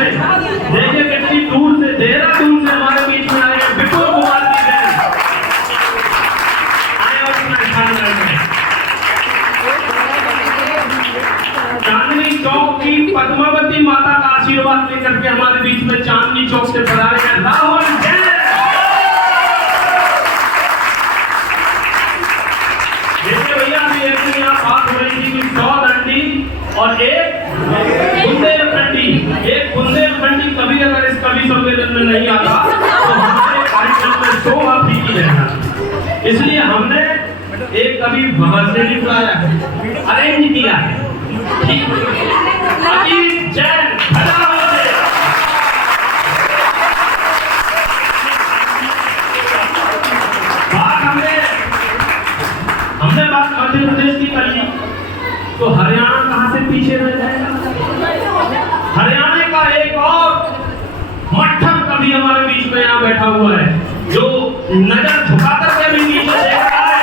से, देखिए कितनी दूर से, देहरादून से हमारे बीच में आए हैं विपुल कुमार जी बहन, आए और अपना स्थान रखें। चांदनी चौक की पद्मावती माता का आशीर्वाद लेकर के हमारे बीच में चांदनी चौक से पधारे हैं राहुल जैन। देखिए भैया अभी एक दिन यहाँ बात हो रही थी कि 100 डंडी और एक बुंदेलखंडी, एक बुंदेलखंडी कवि अगर इस कवि सम्मेलन में नहीं आता तो हमारे कार्यक्रम में शोभा फीकी रहता। इसलिए हमने एक कवि भगत से भी बुलाया, अरेंज किया है। अजीत जैन हमने बात मध्य प्रदेश की करी, तो हरियाणा कहां से पीछे रह जाएगा? हरियाणा का एक और मट्ठम कवि हमारे बीच में यहाँ बैठा हुआ है, जो नजर झुकाकर के भी नीचे देख रहा है,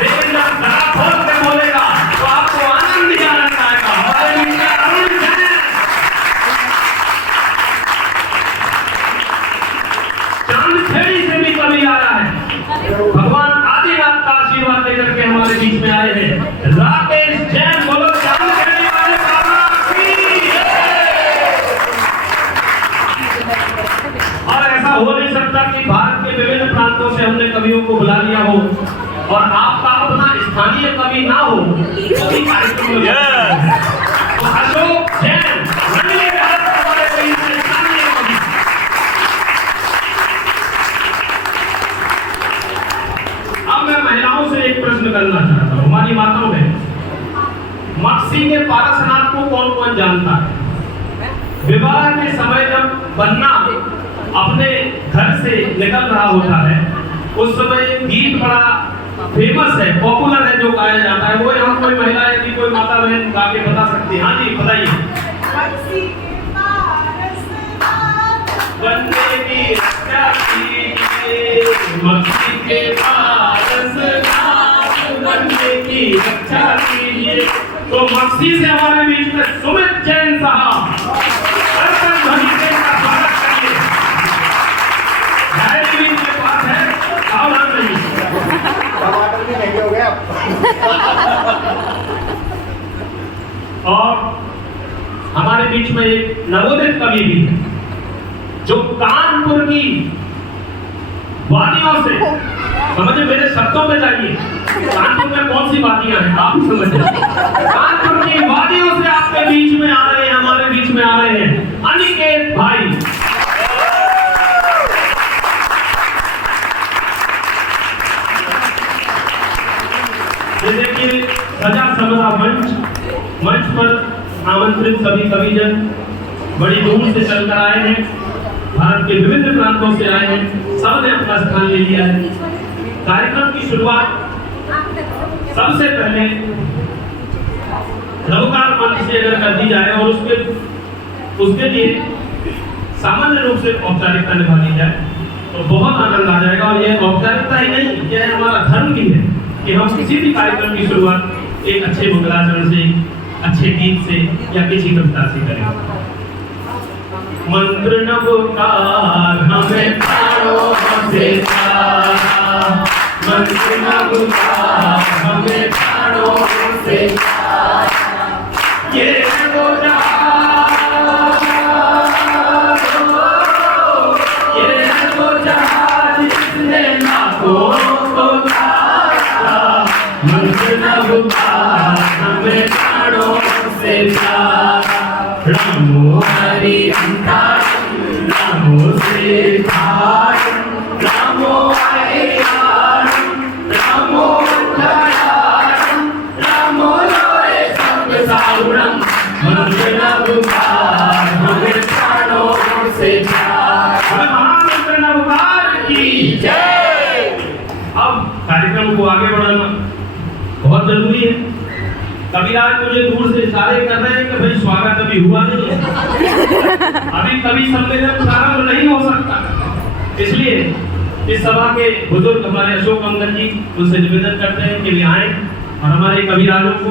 लेकिन जब धड़ा खोल के बोलेगा तो आपको आनंद ही आनंद आएगा। हमारे बीच में अरुण जैन, चांदखेड़ी से भी कवि आ रहा है, भगवान आदिनाथ का आशीर्वाद लेकर के हमारे बीच में आए हैं राकेश जैन। बोलो चांदखेड़ी वाले बाबा की जय। और ऐसा हो नहीं सकता कि भारत के विभिन्न प्रांतों से हमने कवियों को बुला लिया हो और आपका अपना स्थानीय कवि ना हो, तो कार्यक्रम में तो अशोक जैन हमारे बीच में स्थानीय कवि। अब मैं महिलाओं से एक प्रश्न करना चाहता हूँ, हमारी माताओं में मक्सी के पारसनाथ को कौन कौन जानता है? विवाह के समय जब बन्ना अपने घर से निकल रहा होता है, उस समय गीत बड़ा फेमस है, पॉपुलर है, जो गाया जाता है। वो यहाँ कोई महिला यदि कोई माता बहन गा के बता सकती है? हाँ जी बताइए। बन्ने की रक्षा कीजिए, मक्सी के पारसनाथ बन्ने की रक्षा कीजिए। तो मक्सी से हमारे बीच में सुमित जैन साहब ध्वनि के साथ स्वागत करिए। डायरी के पास है, सावधान रहिए। टमाटर भी महंगे हो गए। और हमारे बीच में एक नवोदित कवि भी है, जो कानपुर की वादियों से, समझे मेरे शब्दों में जाइए, कानपुर में कौन सी वादियां हैं आप समझे, कानपुर की वादियों से आपके बीच में आ रहे हैं, हमारे बीच में आ रहे हैं अनिकेत भाई। ये देखिए सजा समरा मंच पर आमंत्रित सभी कविजन बड़ी दूर से चलकर आए हैं, भारत के विभिन्न प्रांतों से आए हैं, सबने अपना स्थान ले लिया है। कार्यक्रम की शुरुआत सबसे पहले नवकार मंच से अगर कर दी जाए और उसके लिए सामान्य रूप से औपचारिकता निभा दी जाए तो बहुत आनंद आ जाएगा। और यह औपचारिकता ही नहीं, यह हमारा धर्म भी है कि हम किसी भी कार्यक्रम की शुरुआत एक अच्छे मंगलाचरण से, अच्छे गीत से या किसी कविता से करें। मंत्र नवकार हमें प्राणों से प्यारा, मंत्र नवकार हमें प्राणों से प्यारा, ये वो जहाज जिसने नाकों को तारा, मंत्र नवकार हमें प्राणों से प्यारा, रामो हरि अंतरम रामो सिद्धार्थम रामो अय्यारम रामो उद्धारम रामो लोरे सर्वसाहुरम, मंत्र नवकार हमें प्राणों से प्यारा। मंत्र नवकार की जय। अब कार्यक्रम को आगे बढ़ाना बहुत जरूरी है। कविराज मुझे दूर से इशारे कर रहे हैं कि भाई स्वागत अभी हुआ नहीं है, अभी कवि सम्मेलन प्रारंभ नहीं हो सकता। इसलिए इस सभा के बुजुर्ग हमारे अशोक अंगद जी, उनसे निवेदन करते हैं कि वे आए और हमारे कविराजों को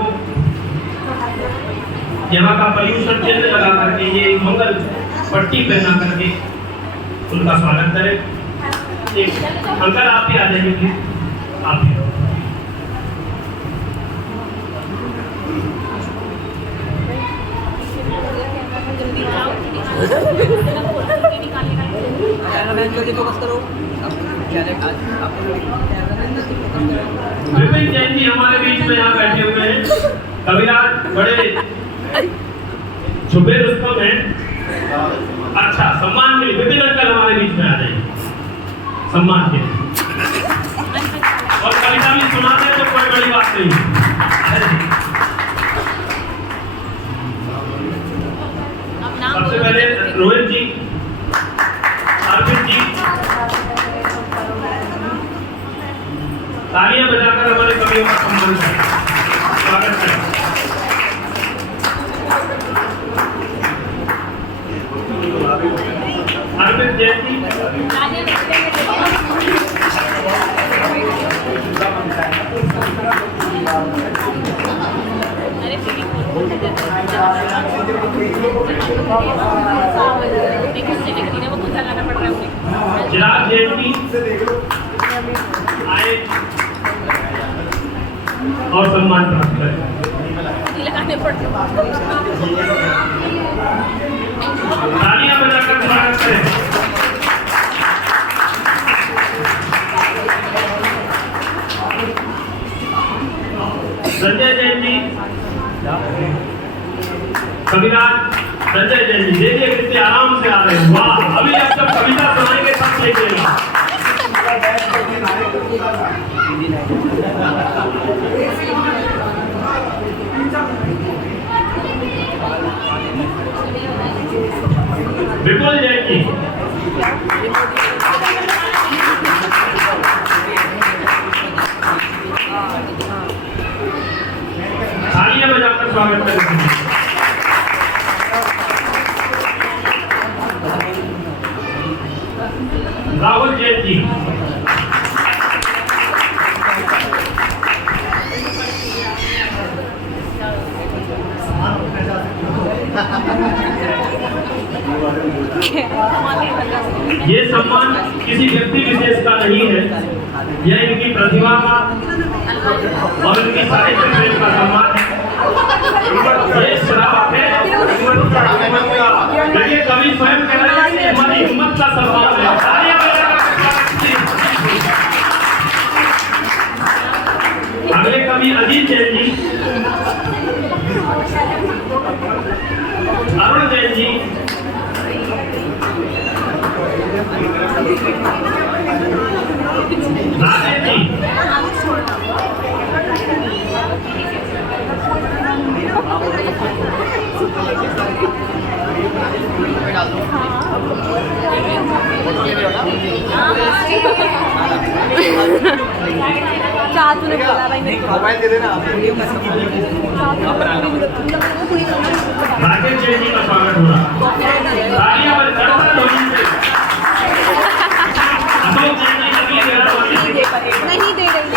यहाँ का पर्यूषण चिन्ह लगा करके ये मंगल पट्टी पहना करके उनका स्वागत करें। एक अंकल आप भी आ जाइए प्लीज, आप भी। विपिन जैन जी हमारे बीच में यहाँ बैठे हुए हैं। कविराज बड़े छुपे रुस्तम हैं। अच्छा, सम्मान के लिए विपिन अंकल हमारे बीच में आ जाएंगे, सम्मान के लिए। और कविता भी सुना दे तो कोई बड़ी बात नहीं है। सबसे पहले रोहित जी, अर्पित जी, तालियां बजाकर हमारे कवियों का सम्मान करें, स्वागत करें। अर्पित जैन जी, चिराग जैन जी आए और सम्मान प्राप्त करें। तालियां बजाकर स्वागत करें। संजय जैन जी, कविराज संजय जैन जी, देखिए कितने आराम से आ रहे हैं। वाह, अभी आप जब कविता सुनाएंगे सब देखिएगा। विपुल जैन जी, तालियां बजाकर स्वागत करें। राहुल जैन जी, ये सम्मान किसी व्यक्ति विशेष का नहीं है, यह इनकी प्रतिभा का और इनकी साहित्य प्रेम का सम्मान है। ये शराब है, देखिए कवि स्वयं कह रहे हैं कि हमारी हिम्मत का सम्मान है। अगले कवि अजीत जैन जी, अरुण जैन जी, राजेश जी, तूने बोला भाई मोबाइल दे देना। राकेश जैन जी का स्वागत हो रहा। तालियां बजाकर लोगों से। अशोक जैन जी अगली नहीं दे रही।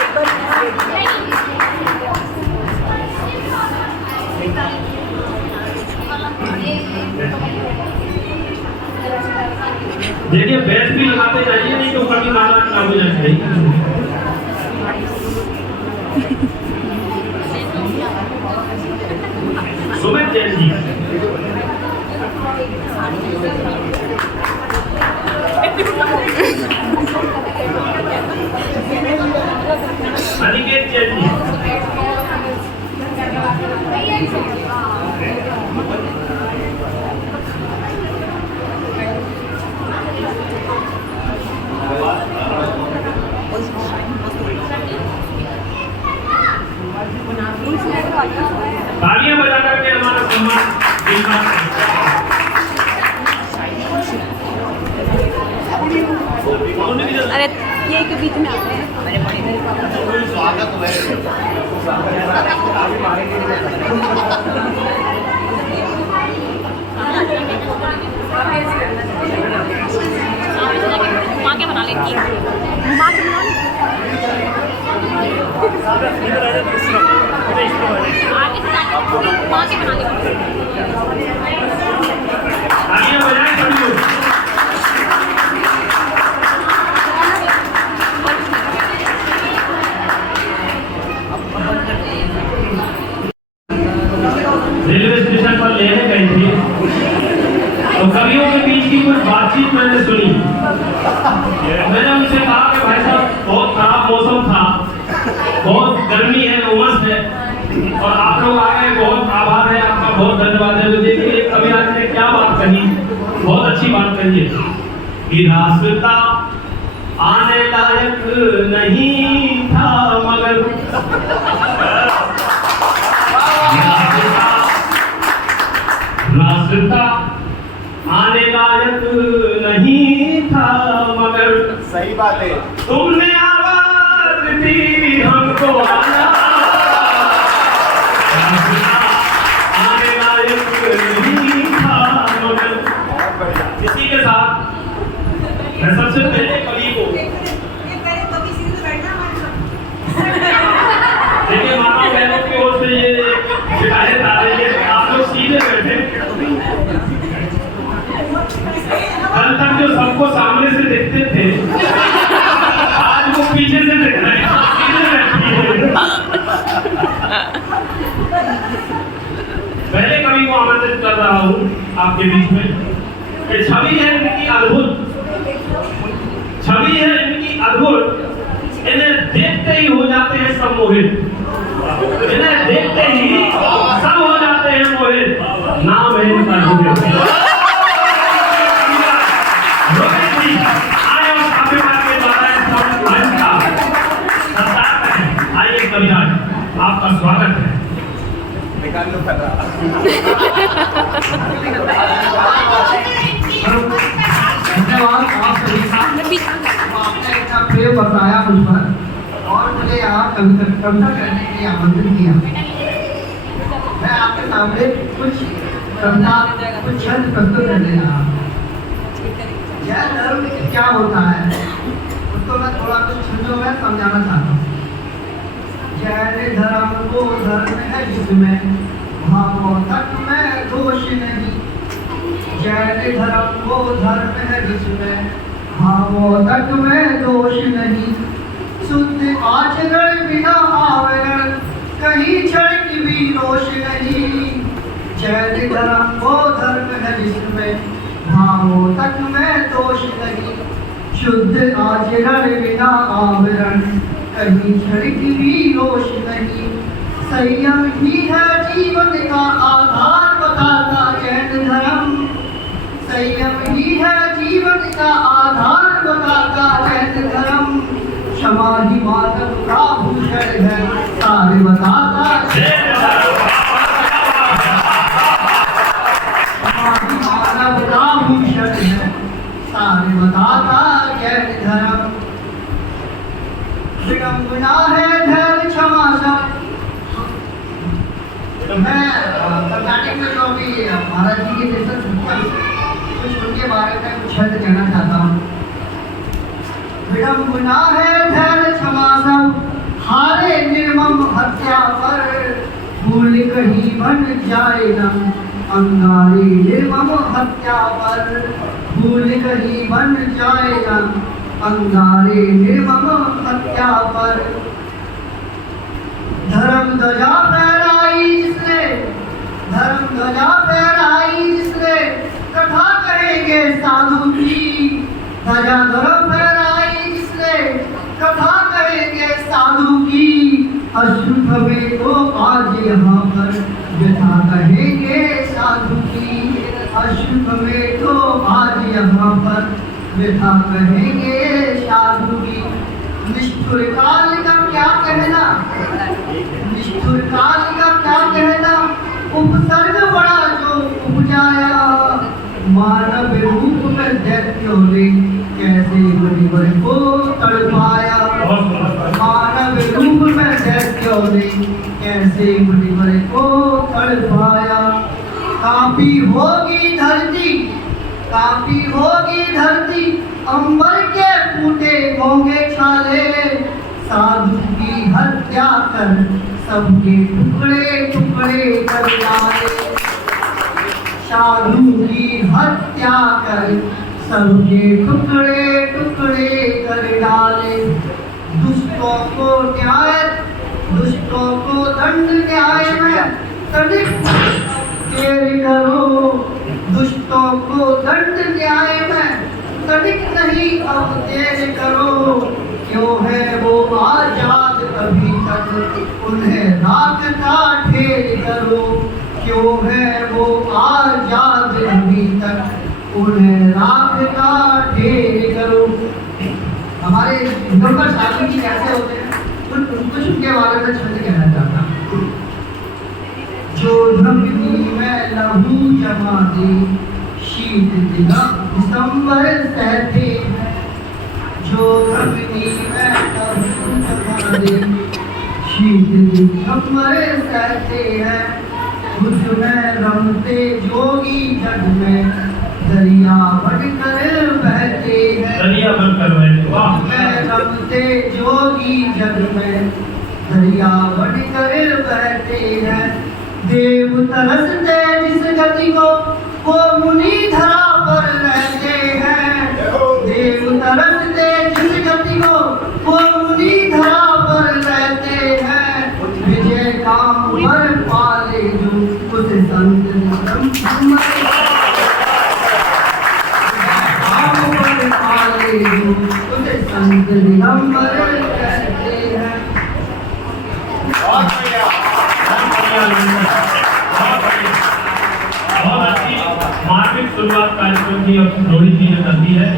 देखिए बैच भी लगाते जाइए, नहीं तो कभी माला ना हो जाए। सुमित जैन जी, अनिकेत जैन जी, तालियां बजा करके हमारा सम्मान। अरे ये के बीच में आते हैं। स्वागत हुआ माँ क्या बना लेती है? माँ क्या बना लेती है? तो कवियों के बीच की कुछ बातचीत मैंने सुनी। मैंने उनसे कहा कि भाई साहब बहुत खराब मौसम था, बहुत गर्मी है, उमस है, और आप लोग आ गए, बहुत आभार है आपका, बहुत धन्यवाद है। तो देखिए कवि आज ने क्या बात कही, बहुत अच्छी बात कही है कि रास्ता आने लायक नहीं था मगर रास्ता आने लायक नहीं था मगर सही बात है। तुमने आवाज दी हमको आना, रास्ता आने लायक नहीं था मगर। इसी के साथ मैं सबसे पहले कवि को देखिए माता बहनों की ओर से ये शिकायत आ रही है कि आप लोग सीधे बैठे। कल तक जो सबको सामने से देखते थे आज वो पीछे से देख रहे हैं, सीधे बैठे। पहले कवि को आमंत्रित कर रहा हूँ आपके बीच में कि छवि है इनकी अद्भुत, छवि है इनकी अद्भुत, इन्हें देखते ही हो जाते हैं सब मोहित, इन्हें देखते ही सब हो जाते हैं मोहित। नाम है इनका रोहित जी। आए और काफिला के द्वारा इस मंच का सत्कार करें। आइए कविराज, आपका स्वागत है। धन्यवाद आप सभी का। आपने इतना प्रेम बताया मुझ पर और मुझे यहाँ कविता करने के लिए आमंत्रित किया। मैं आपके सामने कुछ कविता, कुछ छंद प्रस्तुत करने जा रहा हूँ। यह धर्म क्या होता है उसको मैं थोड़ा कुछ छंदों में समझाना चाहता हूँ। जैन धर्म वो धर्म है जिसमें भावों तक में दोष नहीं। जैन धर्म वो धर्म है जिसमें भावों तक में दोष नहीं। शुद्ध आचरण बिना आवरण कहीं क्षण की भी रोष नहीं। जैन धर्म वो धर्म है जिसमें भावों तक में दोष नहीं। शुद्ध आचरण बिना आवरण कहीं क्षण की भी रोष नहीं। संयम ही है जीवन का आधार बताता जैन धर्म। संयम ही है जीवन का आधार बताता जैन धर्म। क्षमा ही मानव का भूषण है सारे बताता मानव का भूषण है सारे बताता जैन धर्म। विडंबना है धैर्य क्षमा सब। मैं कर्नाटक में जो अभी महाराज जी के जैसे कुछ उनके बारे में कुछ शब्द कहना चाहता हूँ। विडंबना है धैर्य क्षमा सब हारे निर्मम हत्या पर। भूल कहीं बन जाए न अंगारे निर्मम हत्या पर। भूल कहीं बन जाए न अंगारे निर्मम हत्या पर। धर्म ध्वजा फहराई जिसने, धर्म ध्वजा फहराई जिसने कथा कहेंगे साधु की। ध्वजा धर्म फहराई जिसने कथा कहेंगे साधु की। अशुभ में तो आज यहाँ पर व्यथा कहेंगे साधु की। अशुभ में तो आज यहाँ पर व्यथा कहेंगे साधु की। निष्ठुर काल का क्या कहना, निष्ठुर काल का क्या कहना। उपसर्ग बड़ा जो उपजाया मानव रूप में दैत्यों ने कैसे मुनिवर को तड़पाया। मानव रूप में दैत्यों ने कैसे मुनिवर को तड़पाया। कांपी होगी धरती, कांपी होगी धरती अंबर के फूटे होंगे छाले। साधु की हत्या कर सबके टुकड़े टुकड़े कर डाले। साधु की हत्या कर सबके टुकड़े टुकड़े कर डाले। दुष्टों को न्याय, दुष्टों को दंड न्याय में तनिक देर करो। दुष्टों को दंड न्याय में तनिक नहीं अब देर करो, क्यों है वो आजाद अभी तक उन्हें राख का ढेर करो, क्यों है वो आजाद अभी तक उन्हें राख का ढेर करो। हमारे हिंदू पर शादी जी कैसे होते हैं, कुछ उनके बारे में छंद कहना चाहता हूँ। जो धमनी में लहू जमा दे, शीत दिसंबर सहते हैं, जो धमनी में लहू जमा दे, शीत दिसंबर सहते हैं, उसमें रमते जोगी जग में दरिया बढ़कर बहते हैं, दरिया बनकर बहते, वाह। उसमें रमते जोगी जग में दरिया बढ़कर बहते हैं। देव तरसते जिस गति को वो मुनि धरा पर रहते हैं, देव तरसते जिस गति को वो मुनि धरा पर रहते हैं, विजय काम पर पाले जो उस संत काम पर पाले जो उस संत दिगंबर कहते हैं। बहुत बढ़िया। बहुत अच्छी मार्मिक शुरुआत कार्यक्रम की अब रोहित जी ने कर दी है।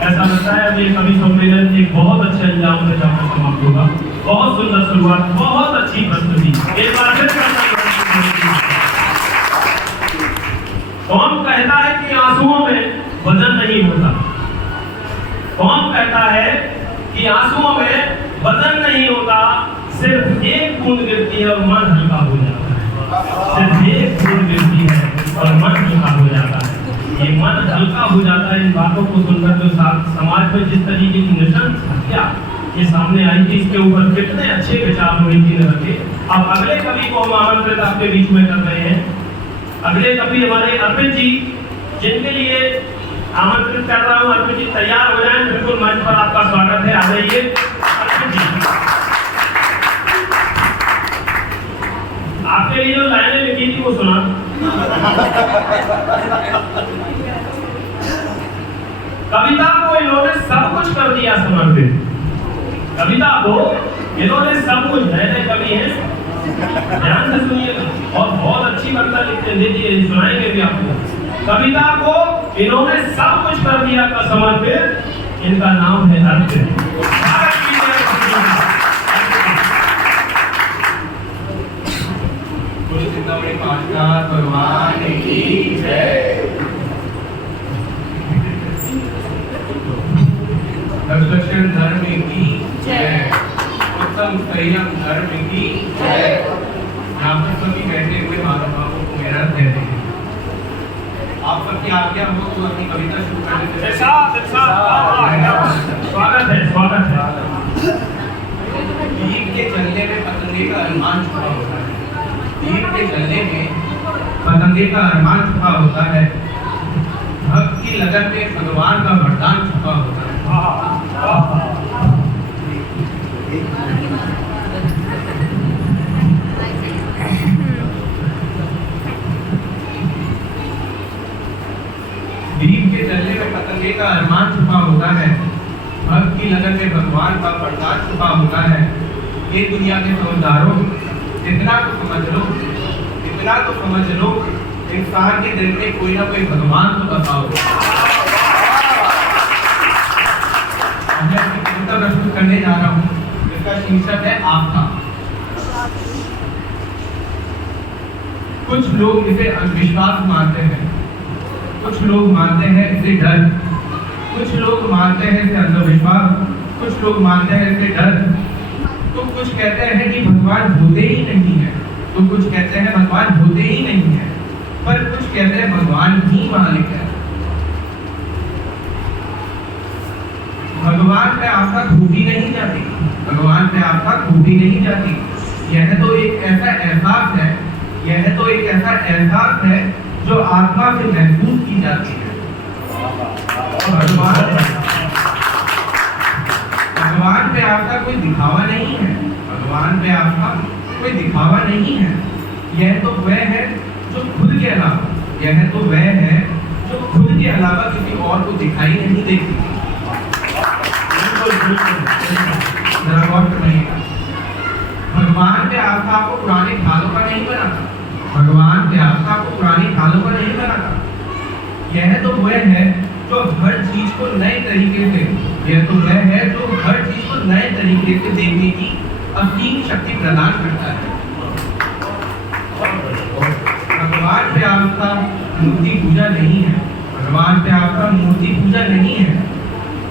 ऐसा लगता है अब ये कवि सम्मेलन एक बहुत अच्छे अंजाम के साथ समाप्त होगा। बहुत सुंदर शुरुआत, बहुत अच्छी प्रस्तुति। एक बार फिर कौन कहता है कि आंसुओं में वजन नहीं होता? कौन कहता है कि आंसुओं में वजन नहीं होता? सिर्फ एक बूंद गिरती है और मन हल्का हो जाता है। सिर्फ एक बूंद गिरती है और मन हल्का हो जाता है। ये मन हल्का हो जाता है इन बातों को सुनकर। जो समाज में जिस तरीके की नृशंस हत्या ये सामने आई थी, इसके ऊपर कितने अच्छे विचार रोहित जी ने रखे। अब अगले कवि को हम आमंत्रित आपके बीच में कर रहे हैं। अगले कवि हमारे अर्पित जी, जिनके लिए आमंत्रित कर रहा हूँ। अर्पित जी तैयार हो जाएं, बिल्कुल मंच पर आपका स्वागत है। आ जाइए अर्पित जी। आपके लिए जो लाइनें लिखी थी वो सुना। कविता को इन्होंने सब कुछ कर दिया समर्पित। कविता को इन्होंने सब कुछ, नए कवि हैं, ध्यान से सुनिएगा और बहुत अच्छी कविता लिखते हैं। देखिए सुनाएंगे भी आपको। कविता को इन्होंने सब कुछ कर दिया का समर्पित। इनका नाम है अर्पित। भगवान की जय। दक्षिण धर्म की जय। उत्तम संयम धर्म की जय। यहाँ पर सभी बैठे हुए महानुभावों को मेरा जय दें। आप सबकी आज्ञा हो तो अपनी कविता शुरू करने से स्वागत है, स्वागत है। दीप के जलने में पतंगे का अरमान छुपा होता है। दीप के जलने में पतंगे का अरमान छुपा होता है। भक्त की लगन में भगवान का वरदान छुपा होता है। दीप के जलने में पतंगे का अरमान छुपा होता है। भक्त की लगन में भगवान का वरदान छुपा होता है। ये दुनिया के समझदारों, इतना तो समझ लो, इतना तो समझ लो, इंसान के दिल में कोई ना कोई भगवान तो बसा होगा। मैं अपनी कविता प्रस्तुत करने जा रहा हूँ, जिसका शीर्षक है आस्था। कुछ लोग इसे अंधविश्वास मानते हैं, कुछ लोग मानते हैं इसे डर, कुछ लोग मानते हैं इसे अंधविश्वास, कुछ लोग मानते हैं इसे डर। तो कुछ कहते हैं कि भगवान होते ही नहीं है, तो कुछ कहते हैं भगवान होते ही नहीं है, पर कुछ कहते हैं भगवान ही मालिक है। भगवान पे आस्था टूटी नहीं जाती, भगवान पे आस्था टूटी नहीं जाती। यह तो एक ऐसा एहसास है, यह तो एक ऐसा एहसास है जो आत्मा से महसूस की जाती है। भगवान पे आस्था कोई दिखावा नहीं है, भगवान पे आस्था कोई दिखावा नहीं है। यह तो वह है जो खुद के अलावा, यह तो वह है उनके अलावा किसी और को दिखाई नहीं देती। जरा गौर करिएगा, भगवान पे आस्था आपको पुराने ख्यालों पर नहीं बनाता, भगवान पे आस्था आपको पुराने ख्यालों पर नहीं बनाता। यह तो वह है जो हर चीज को नए तरीके से, यह तो वह है जो हर चीज को नए तरीके से देखने की असीम शक्ति प्रदान करता है। भगवान पे आस्था मूर्ति पूजा नहीं है, भगवान पे आस्था मूर्ति पूजा नहीं है।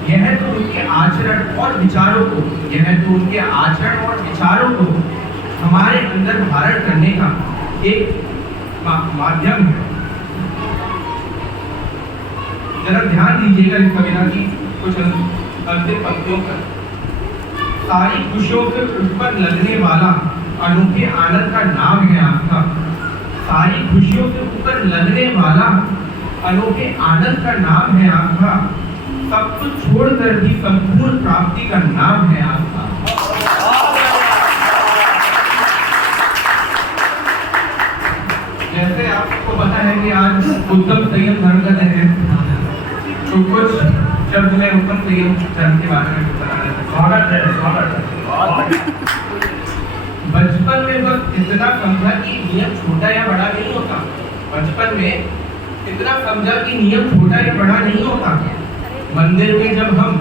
यह तो उनके आचरण और विचारों को, यह तो उनके आचरण और विचारों को हमारे अंदर धारण करने का एक माध्यम है। जरा ध्यान दीजिएगा इस कविता की कुछ अंतिम पंक्तियों पर। सारी खुशियों के ऊपर लगने वाला अनूठे आनंद का नाम है आस्था। सारी खुशियों के ऊपर लगने वाला अनूठे आनंद का नाम है आस्था। सब कुछ छोड़कर भी संपूर्ण प्राप्ति का नाम है आस्था। जैसे आपको पता है कि आज उत्तम संयम धर्म का दिन है, तो कुछ शब्द में उत्तम संयम धर्म के बारे में बताना है। स्वागत है, स्वागत है। बचपन में बस इतना समझा कि नियम छोटा या बड़ा नहीं होता। बचपन में इतना समझा कि नियम छोटा या बड़ा नहीं होता। मंदिर में जब हम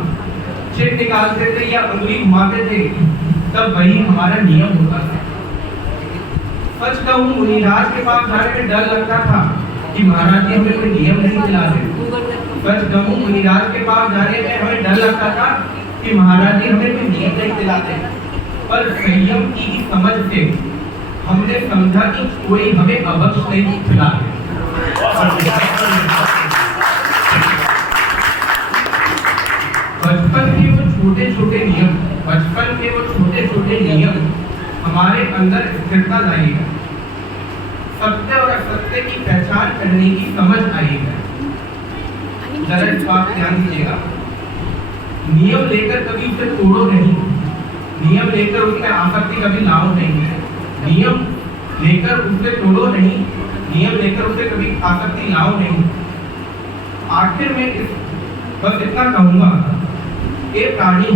चिट निकालते थे या उंगली घुमाते थे, तब वही हमारा नियम होता था। सच कहूं, मुनिराज के पास जाने में डर लगता था कि महाराज जी हमें कोई नियम नहीं दिला दे। सच कहूं, मुनिराज के पास जाने में हमें डर लगता था कि महाराज जी हमें कोई नियम नहीं दिलाते। पर संयम की ही समझ से हमने समझा कि कोई हमें अवश्य नहीं खिलाए। बचपन के वो छोटे छोटे नियम, बचपन के वो छोटे छोटे नियम हमारे अंदर स्थिरता लाएगा, सत्य और असत्य की पहचान करने की समझ आएगा। जरा इस बात ध्यान दीजिएगा, नियम लेकर कभी उसे तोड़ो नहीं, नियम लेकर उसमें आसक्ति कभी लाओ नहीं, नियम लेकर उसे तोड़ो नहीं, नियम लेकर उसे कभी आसक्ति लाओ नहीं। आखिर में बस इतना कहूंगा, ये प्राणी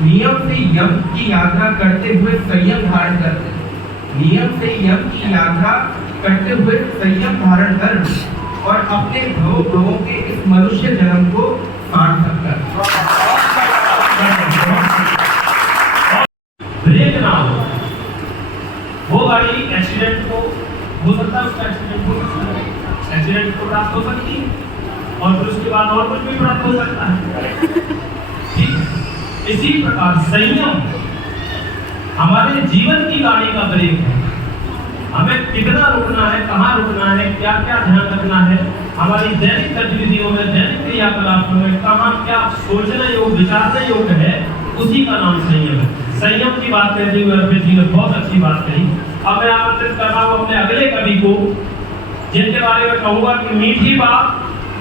नियम से यम की यात्रा करते हुए संयम धारण करते, नियम से यम की यात्रा करते हुए संयम धारण कर और अपने भवों के इस मनुष्य जन्म को सार्थक कर। ब्रेक ना हो, वो गाड़ी एक्सीडेंट को हो सकता है, उसका एक्सीडेंट हो सकता है, एक्सीडेंट को प्राप्त हो सकती है और फिर उसके बाद और कुछ भी प्राप्त हो सकता है। ठीक, इसी प्रकार संयम हमारे जीवन की गाड़ी का ब्रेक है। हमें कितना रुकना है, कहाँ रुकना है, क्या क्या ध्यान रखना है, हमारी दैनिक गतिविधियों में, दैनिक क्रियाकलापों में कहाँ क्या सोचने योग्य, विचारने योग्य है, उसी का नाम संयम है। संयम की बात करते हुए अरविंद जी ने बहुत अच्छी बात कही। अब मैं आमंत्रित कर रहा हूँ अपने अगले कवि को, जिनके बारे में कहूँगा कि मीठी बात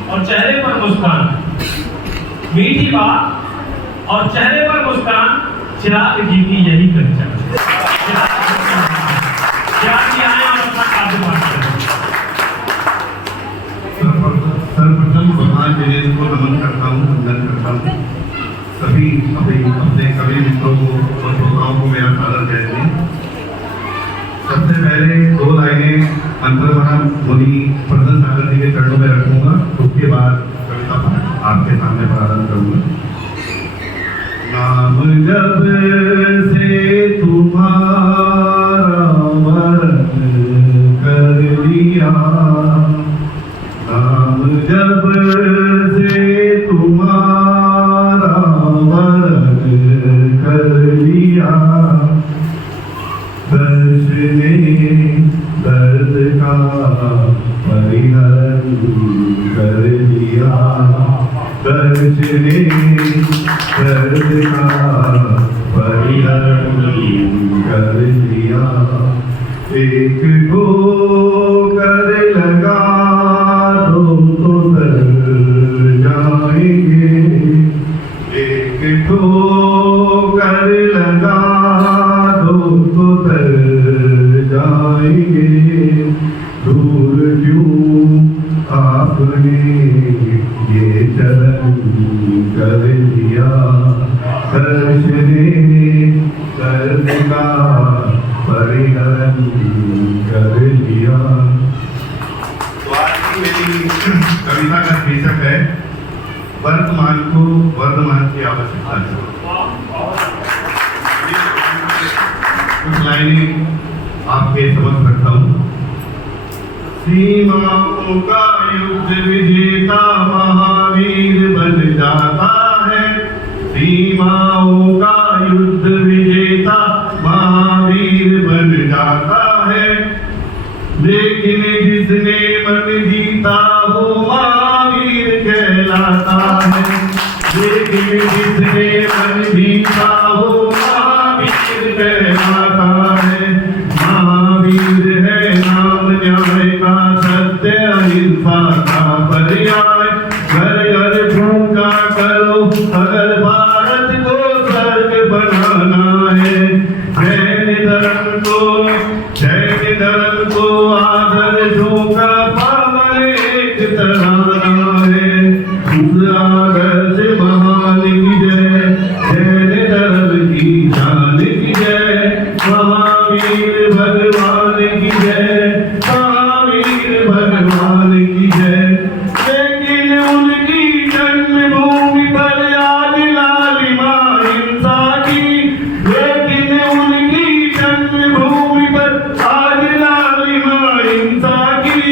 और चेहरे पर मुस्कान, मीठी बात और चेहरे पर मुस्कान चिराग जी की यही पहचान। चिराग जी आए और अपना काव्य पाठ करें। सर्वप्रथम भगवान गणेश को नमन करता हूँ, वंदन करता हूँ। सभी अपने कवि मित्रों को और श्रोताओं को मेरा सादर कहते हैं। सबसे पहले 2 लाइनें अंतर्मना मुनि प्रसन्न सागर जी के चरणों में रखूंगा, उसके बाद कविता पाठ आपके सामने प्रारंभ करूंगा। नाम जब से तुम्हारा वरण कर लिया, नाम जब से तुम्हारा वरण कर लिया, दर्श ने दर्द का परिहरण कर लिया, दर्श ने दर्द का परिहरण कर लिया। एक ठोकर लगा दो तो तर जाएंगे, एक ठोकर लगा दो तो तर जाएंगे। दूर क्यों आपने कर दिया, हर्ष ने कर्म का परिहरण कर लिया। तो आज की मेरी कविता का शीर्षक है वर्तमान को वर्धमान की आवश्यकता है। कुछ लाइनें आपके समझ रखता हूँ। सीमाओं का युद्ध विजेता महावीर बन जाता है, सीमाओं का युद्ध विजेता महावीर बन जाता है, लेकिन जिसने मन जीता वो महावीर कहलाता है, लेकिन जिसने मन जीता वो महावीर कहलाता है। महावीर है नाम न्याय का, सत्य अहिंसा का पर्याय, घर घर पूजा करो अगर भारत को स्वर्ग बनाना है। जैन धर्म को आदर्शों का पावन एक तराना है। उस आदर्श महान की जय, जैन धर्म की जान की जय, महावीर भगवान की जय, महावीर भगवान की जय। लेकिन उनकी जन्मभूमि पर आज लालिमा हिंसा की, लेकिन उनकी जन्मभूमि पर आज लालिमा हिंसा की।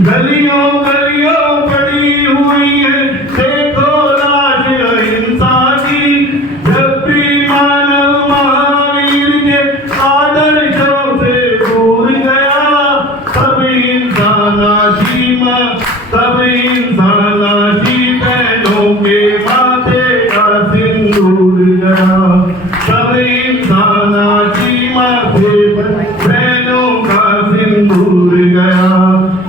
गलियों गलियों पड़ी हुई है देखो राज अहिंसा की। जब भी मानव महावीर के आदर्शों से दूर गया, तब इंसानाची बहनों के माथे का सिंदूर गया, तब इंसानाची माथे बहनों का सिंदूर गया।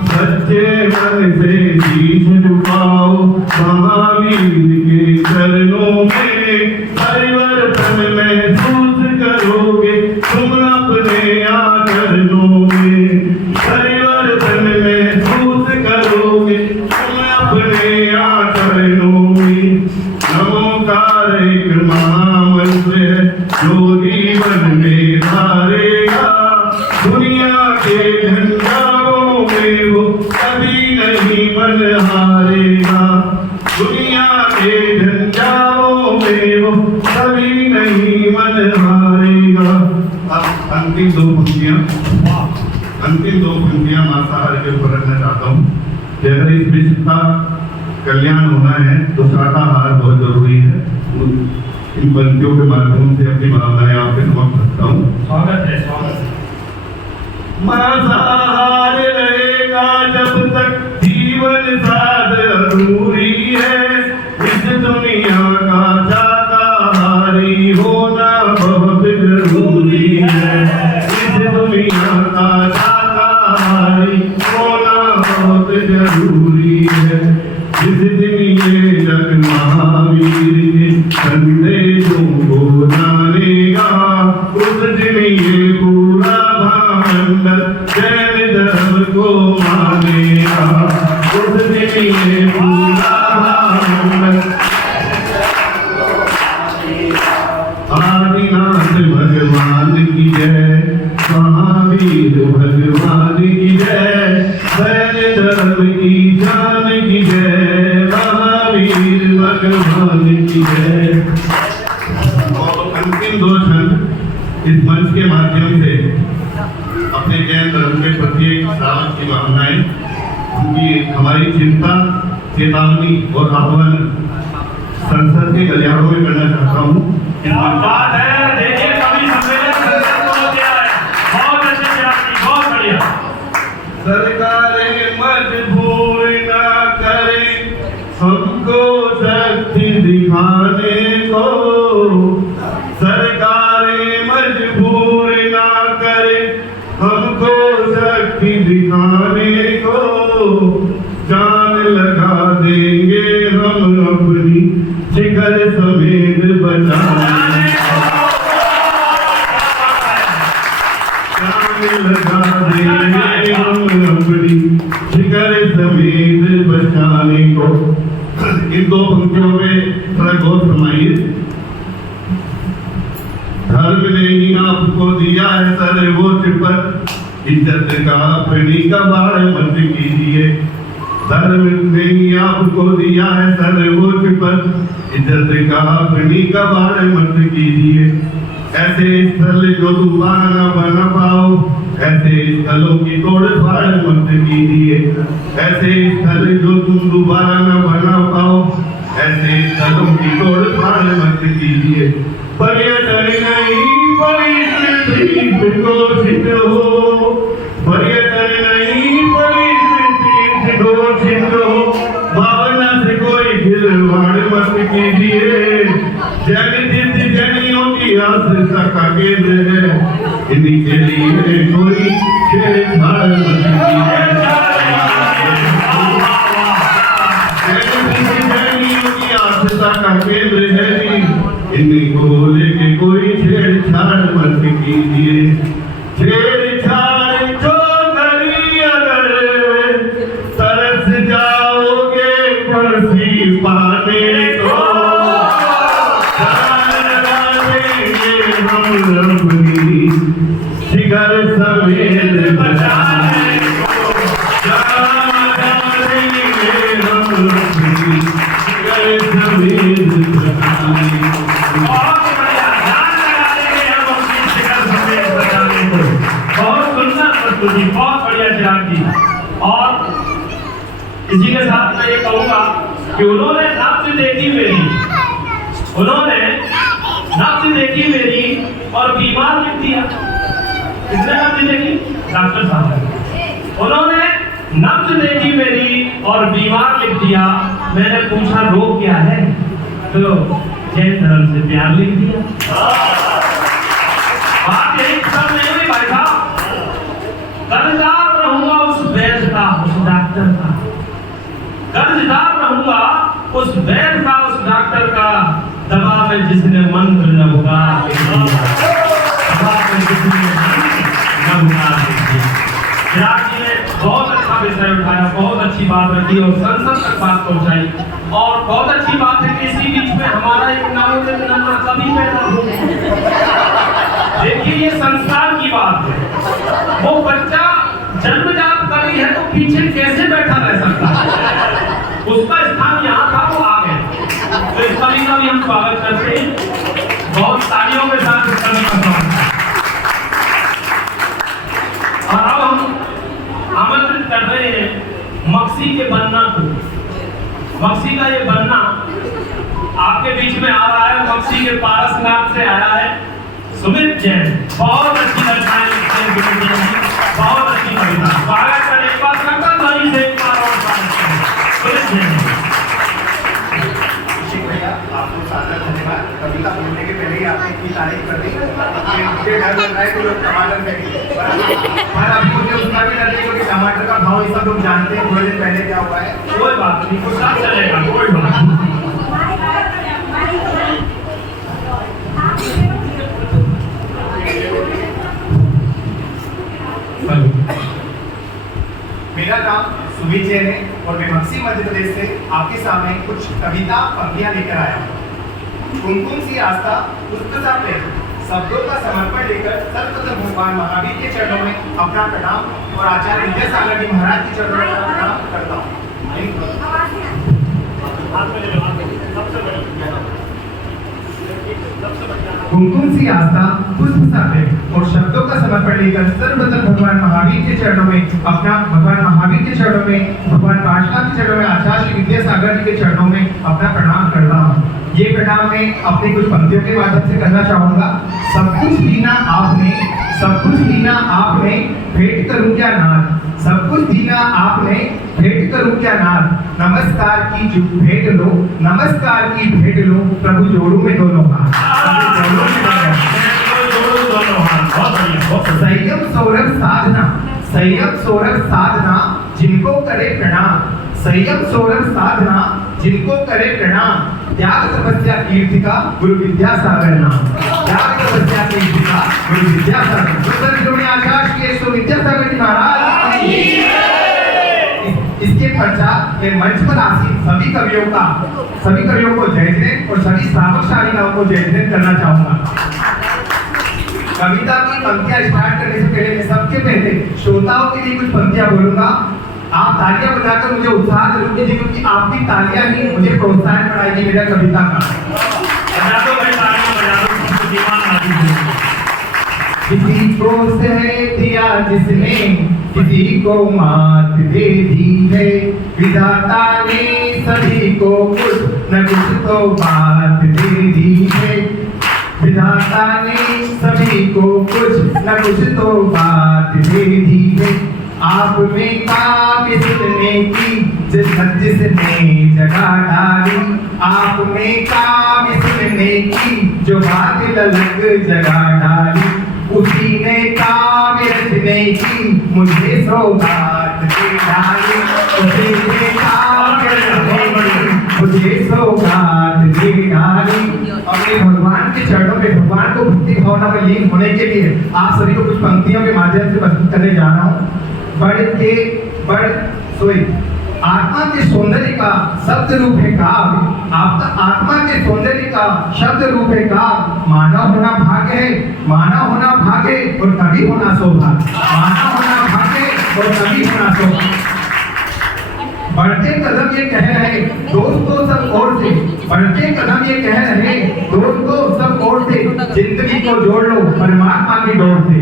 सच्चे मन से शीश झुकाओ महावीर के चरणों में, परिवर्तन महसूस करोगे तुम अपने आचरणों में, परिवर्तन महसूस करोगे तुम अपने आचरणों में। नमोकार एक महामंत्र है जो जीवन में धारेगा, दुनिया के झंझारों में वो कभी नहीं मन हारेगा, दुनिया के झंझारों में वो कभी नहीं मन हारेगा। अब अंतिम दो पंक्तियां मांसाहार के ऊपर रखना चाहता हूँ कि अगर इस विश्व का कल्याण होना है तो शाकाहार बहुत जरूरी है। इन पंक्तियों के माध्यम से अपनी भावनाएं आपके समक्ष रखता हूँ। स्वागत है, स्वागत है। मांसाहार रहेगा जब तक जीवन साध अधूरी है, इस दुनिया का शाकाहारी होना बहुत जरूरी है, इस दुनिया का शाकाहारी होना बहुत जरूरी है। जिस दिन ये जग महावीर के संदेशों को जानेगा, उस दिन ये पूरा भामंडल जैन धर्म को मानेगा, उस दिन ये पूरा भामंडल। आदिनाथ भगवान की जय, महावीर भगवान की जय, जैन धर्म की जान की जय, महावीर भगवान की जय। और अंतिम दो क्षण इस मंच के माध्यम से अपने जैन धर्म के प्रत्येक श्रावक की भावनाएं, उनकी हमारी चिंता, चेतावनी और आह्वान संसद के गलियारों में करना चाहता हूँ। क्या बात है, देखिए कवि सम्मेलन संसद को किया है, बहुत अच्छे से आपकी, बहुत बढ़िया। सरकारें मजबूर ना करें हमको शक्ति दिखाने को, सरकारें मजबूर ना करें हमको शक्ति दिखाने को, जान लगा देंगे हम अपनी शिखर समेत बचाने को, जान लगा देंगे हम अपनी शिखर समेत बचाने को। इन दो पंक्तियों में थोड़ा गौर फरमाइए। धर्म ने ही आपको दिया है सर्वोच्च पद, इज्जत का अपनी कबाड़ मत कीजिए। धर्म ने ही आपको दिया है सर्वोच्च पद, इज्जत का अपनी कबाड़ मत कीजिए। ऐसे स्थल जो दोबारा न बना पाओ, ऐसे स्थलों की तोड़ फाड़ मत कीजिए। ऐसे स्थल जो तुम दोबारा न बना पाओ, ऐसे स्थलों की तोड़ फाड़ मत कीजिए। पर्यटन नहीं परिस्थिति विकसित हो, पर्यटन नहीं परिस्थिति विकसित हो, भावना से कोई खिलवाड़ मत कीजिए। जगजित जनियों की आस्था का केंद्र है, इन्हीं के लिए कोई छेड़छाड़ मत कीजिए। जगजित जनियों की आस्था का केंद्र है, इन्हीं को लेके कोई छेड़छाड़ मत कीजिए। छेड़छाड़ जो करी अगर तरस जाओगे फांसी पाने को, हम अपनी शिखर समेत बचाने को, हम अपनी शिखर समेत बचाने को। बहुत बढ़िया, ध्यान लगा देंगे हम अपनी शिखर समेत बचाने को। बहुत सुंदर प्रस्तुति, बहुत बढ़िया चिराग जी। और इसी के साथ मैं ये कहूँगा कि उन्होंने नब्ज देखी मेरी, उन्होंने नब्ज देखी मेरी और बीमार लिख दिया। किसने नब्ज देखी? डॉक्टर साहब। उन्होंने नब्ज देखी मेरी और बीमार लिख दिया। मैंने पूछा रोग क्या है, तो जैन धर्म से प्यार लिख दिया। बात यही सब नहीं हुई भाई साहब। कर्जदार रहूंगा उस वैद्य का, उस डॉक्टर का, कर्जदार रहूंगा उस वैद्य का, उस डॉक्टर का। दवा में जिसने मंत्र न उगा, दवा में जिसने न उगा। चिराग जी ने बहुत अच्छा विषय उठाया, बहुत अच्छी बात रखी और संसद तक बात पहुंचाई। और बहुत अच्छी बात है कि इसी बीच में हमारा एक नवोदय नन्हा कवि पैदा हुआ। देखिए ये संस्कार की बात है। वो बच्चा जन्मजात कवि है तो पीछे कैसे बैठा रह सकता है? उसका स्थान यहाँ था, वो आ गया। तो इस कवि का भी हम स्वागत करते हैं, बहुत तालियों के साथ इस कवि का स्वागत। और अब हम आमंत्रित कर रहे हैं मक्सी के बन्ना को। मक्सी का ये बन्ना आपके बीच में आ रहा है, मक्सी के पारसनाथ से आया है सुमित जैन। बहुत अच्छी रचनाएं लिखते हैं सुमित जैन जी, बहुत अच्छी कविता। स्वागत करें एक बार सकल ध्वनि से, एक बार और स्वागत करें सुमित जैन। भैया आपको सादर धन्यवाद। कविता बोलने के पहले ही आपने इतनी तारीफ कर दी कि मुझे डर लग रहा है कि लोग टमाटर फेंकेंगे। पर अभी मुझे उसका भी डर है क्योंकि टमाटर का भाव ये सब लोग जानते हैं थोड़े दिन पहले क्या हुआ है। कोई बात नहीं, कुछ साथ चलेगा, कोई बात नहीं। मेरा नाम सुमित जैन है और मैं मक्सी मध्य प्रदेश से आपके सामने कुछ कविता पंक्तियां लेकर आया हूँ। कुमकुम सी आस्था पुष्प सा प्रेम, शब्दों का समर्पण लेकर सर्वप्रथम भगवान महावीर के चरणों में अपना प्रणाम और आचार्य विद्यासागर जी महाराज के चरणों में अपना प्रणाम करता हूँ। कुमकुम सी आस्था पुष्प सा प्रेम और शब्दों का समर्पण लेकर सर्वप्रथम भगवान महावीर के चरणों में अपना भगवान महावीर के चरणों में भगवान पार्शनाथ के चरणों में आचार्य विद्यासागर जी के चरणों में अपना प्रणाम करता हूँ। ये प्रणाम मैं अपनी कुछ पंक्तियों के माध्यम से करना चाहूंगा। सब कुछ दीना आपने, सब कुछ दीना आपने, भेंट करूं क्या नाथ, सब कुछ दीना आपने, भेंट करूं क्या नाथ। नमस्कार की भेंट लो, नमस्कार की भेंट लो, प्रभु जोड़ू में दोनों हाथ। संयम सौरभ साधना, संयम सौरभ साधना जिनको करे प्रणाम, संयम सौरभ साधना जिनको करे प्रणाम। त्याग तपस्या कीर्ति का गुरु विद्यासागर नाम, त्याग तपस्या कीर्ति का गुरु विद्यासागर। आकाश के विद्यासागर जी महाराज इसके पश्चात मैं मंच पर आसीन सभी कवियों को जय जयंत और सभी श्रावकशालिकाओं को जय जयंत करना चाहूंगा। कविता की पंक्तियां स्टार्ट करने से पहले मैं सबसे पहले श्रोताओं के लिए कुछ पंक्तियां बोलूंगा। आप तालियां बजाकर मुझे उत्साह जरूर दीजिए, क्योंकि आपकी तालियां ही मुझे प्रोत्साहन बढ़ाएगी मेरा कविता का। बजा दो भाई, तालियां बजा दो, सबको दीवाना बना दीजिए। किसी को सह दिया जिसने, किसी को मात दे दी है, विधाता ने सभी को कुछ न कुछ तो बात दे दी है। विधाता ने सभी को कुछ न कुछ तो बात दे दी है। आप में काव्य सुनने की जिसने जगह डाली, आप में काव्य सुनने की जो बात ललक जगह डाली, उसी ने काव्य रचने की मुझे सौगात दे डाली, उसी ने काव्य रचने की मुझे सौगात दे डाली। और मैं भगवान के चरणों में भगवान को भक्ति भावना में लीन होने के लिए आप सभी को कुछ पंक्तियों के माध्यम से प्रस्तुत करने जा रहा हूँ। आत्मा के सौंदर्य का शब्द रूप है काव्य, आपका आत्मा के सौंदर्य का शब्द रूप है काव्य। मानव होना भाग्य है, मानव होना भाग्य और कवि होना सौभाग्य, मानव होना भाग्य और कवि होना सौभाग्य। बढ़ते कदम ये कह रहे दोस्तों सब ओर से, बढ़ते कदम ये कह रहे दोस्तों सब ओर से, जिंदगी को जोड़ लो परमात्मा की डोर से,